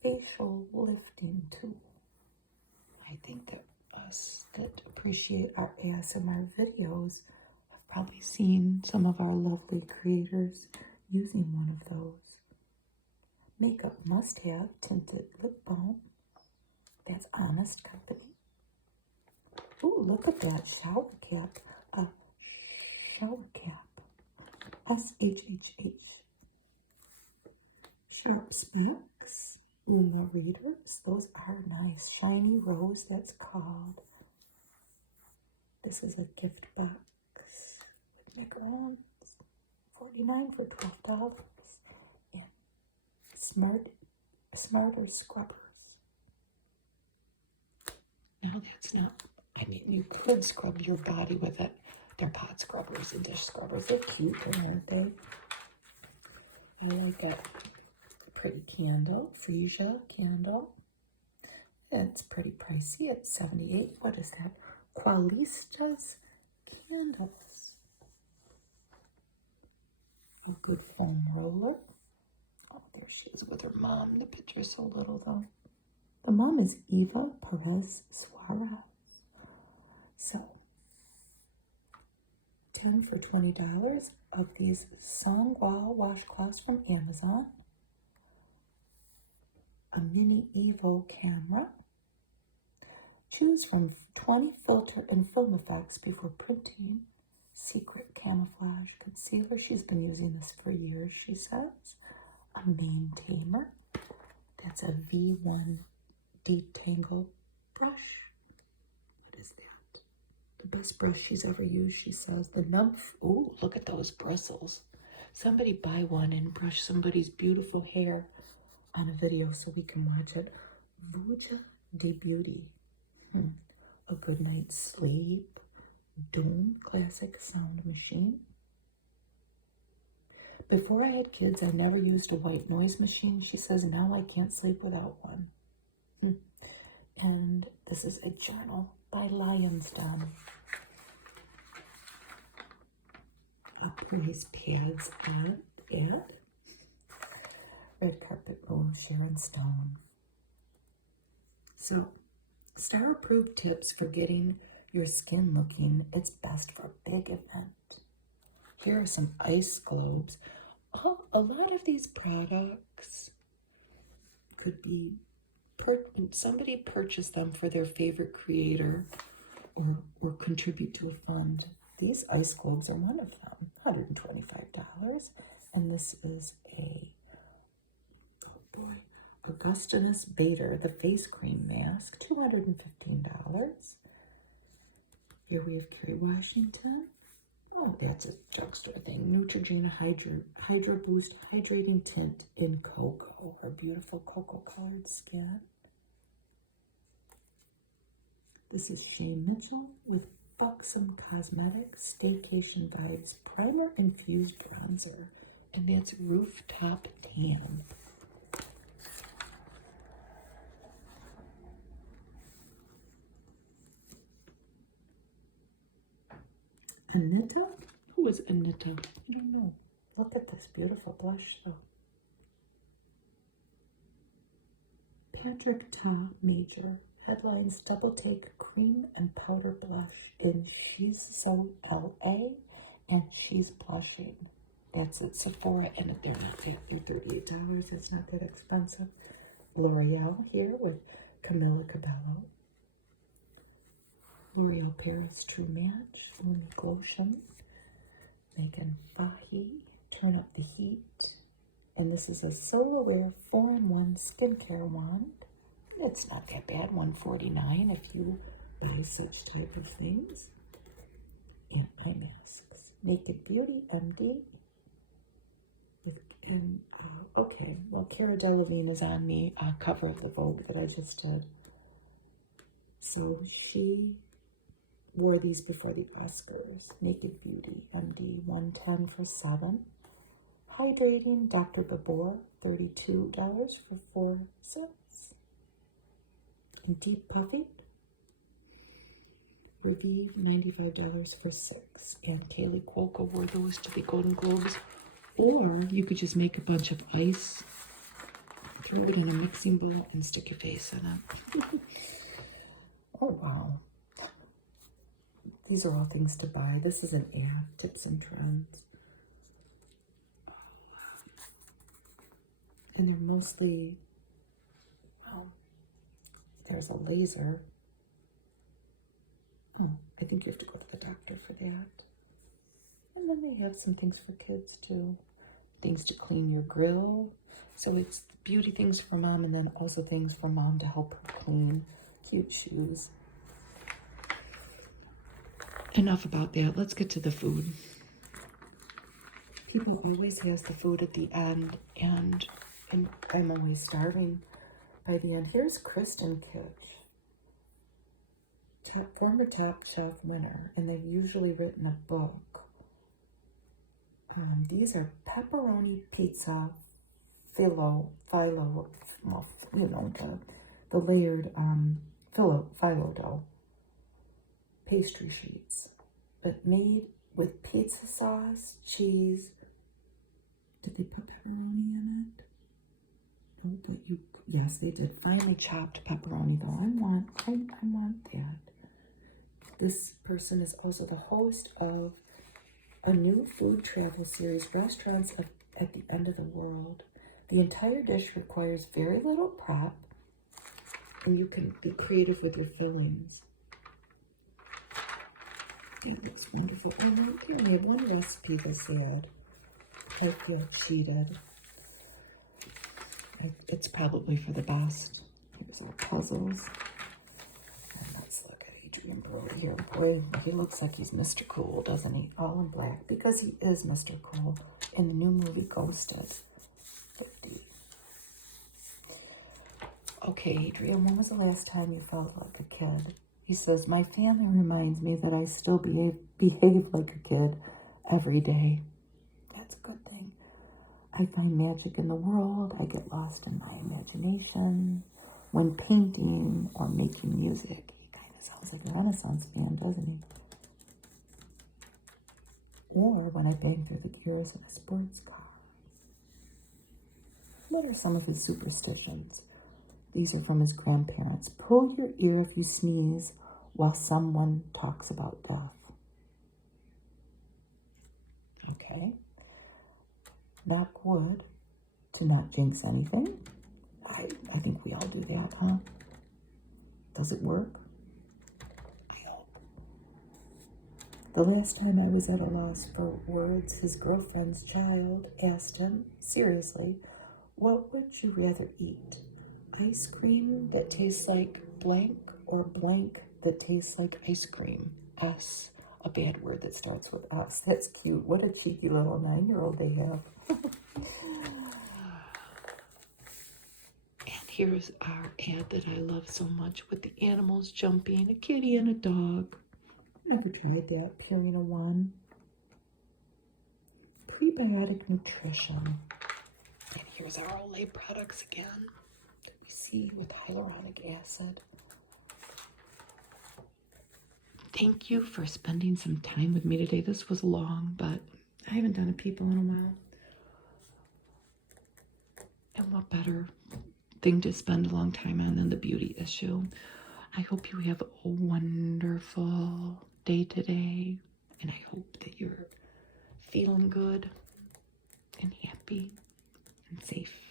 facial lifting tool. I think that us that appreciate our ASMR videos have probably seen some of our lovely creators using one of those. Makeup must-have tinted lip balm. That's Honest Company. Ooh, look at that shower cap. A shower cap. SHHH. Sharp specs. Uma readers. Those are nice. Shiny rose, that's called. This is a gift box with macarons. $49 for $12. And smarter scrubbers. No, that's not. I mean, you could scrub your body with it. They're pot scrubbers and dish scrubbers. They're cute, aren't they? I like it. Pretty candle, freesia candle. It's pretty pricey. It's $78. What is that? Qualistas candles. A good foam roller. Oh, there she is with her mom. The picture's so little though. The mom is Eva Perez Suarez. So, 10 for $20 of these Songwa washcloths from Amazon. A mini Evo camera. Choose from 20 filter and film effects before printing. Secret camouflage concealer. She's been using this for years, she says. A mane tamer. That's a V1 detangle brush. What is that? The best brush she's ever used, she says. The nymph. Ooh, look at those bristles. Somebody buy one and brush somebody's beautiful hair on a video so we can watch it. Vuja de Beauty. A good night's sleep. Doom classic sound machine. Before I had kids, I never used a white noise machine. She says now I can't sleep without one. And this is a journal by Lion's Den. A price pads ad. Red carpet rose, Sharon Stone. So, star-approved tips for getting your skin looking its best for a big event. Here are some ice globes. A lot of these products could be, somebody purchased them for their favorite creator or contribute to a fund. These ice globes are one of them, $125. And this is a, oh boy, Augustinus Bader, the face cream mask, $215. Here we have Kerry Washington. Oh, Oh, that's a drugstore thing. Neutrogena Hydra Boost Hydrating Tint in Cocoa. Our beautiful cocoa colored skin. This is Shane Mitchell with Buxom Cosmetics Staycation Vibes Primer Infused Bronzer. And that's Rooftop Tan. Anita? Who is Anita? I don't know. Look at this beautiful blush though. Patrick Ta Major. Headlines Double Take Cream and Powder Blush in She's So LA and She's Blushing. That's at Sephora, and they're not that. They're $38. It's not that expensive. L'Oreal here with Camila Cabello. L'Oreal Paris True Match. Monique Lotion. Megan Fahy. Turn Up the Heat. And this is a Silverware 4-in-1 skincare wand. It's not that bad, $149 if you buy such type of things. And eye masks. Naked Beauty, MD. And, okay, well, Cara Delevingne is on the cover of the Vogue that I just did. So she wore these before the Oscars. Naked Beauty, MD, $110 for 7. Hydrating Dr. Babor, $32 for 4 sets. And Deep Puffy, Revive, $95 for 6. And Kaylee Cuoco wore those to the Golden Globes. Or you could just make a bunch of ice, throw it in a mixing bowl, and stick your face in it. Oh, wow. These are all things to buy. This is an app, Tips and Trends. And they're mostly, well, there's a laser. Oh, I think you have to go to the doctor for that. And then they have some things for kids too. Things to clean your grill. So it's beauty things for mom, and then also things for mom to help her clean. Cute shoes. Enough about that. Let's get to the food. People always has the food at the end, and I'm always starving by the end. Here's Kristen Kitsch, former Top Chef winner, and they've usually written a book. These are pepperoni pizza phyllo, well, you know, the layered phyllo dough pastry sheets, but made with pizza sauce, cheese. Did they put pepperoni in it? No, but yes, they did. Finely chopped pepperoni, though. I want that. This person is also the host of a new food travel series, Restaurants at the End of the World. The entire dish requires very little prep, and you can be creative with your fillings. That looks wonderful. Oh, they only have one recipe this ad. I feel cheated. It's probably for the best. Here's our puzzles. And let's look at Adrian Brody here. Boy, he looks like he's Mr. Cool, doesn't he? All in black, because he is Mr. Cool in the new movie Ghosted. 50. Okay, Adrian, when was the last time you felt like a kid? He says, my family reminds me that I still behave like a kid every day. That's a good thing. I find magic in the world. I get lost in my imagination. When painting or making music, he kind of sounds like a Renaissance man, doesn't he? Or when I bang through the gears in a sports car. What are some of his superstitions? These are from his grandparents. Pull your ear if you sneeze while someone talks about death. Okay. Back wood to not jinx anything. I think we all do that, huh? Does it work? I hope. The last time I was at a loss for words, his girlfriend's child asked him, seriously, what would you rather eat? Ice cream that tastes like blank or blank that tastes like ice cream? S. a bad word that starts with us. That's cute. What a cheeky little 9-year-old they have. And here's our ad that I love so much with the animals jumping, a kitty and a dog. Never tried that. Purina One. Prebiotic nutrition. And here's our Olay products again. We see with hyaluronic acid. Thank you for spending some time with me today. This was long, but I haven't done a people in a while. And what better thing to spend a long time on than the beauty issue. I hope you have a wonderful day today. And I hope that you're feeling good and happy and safe.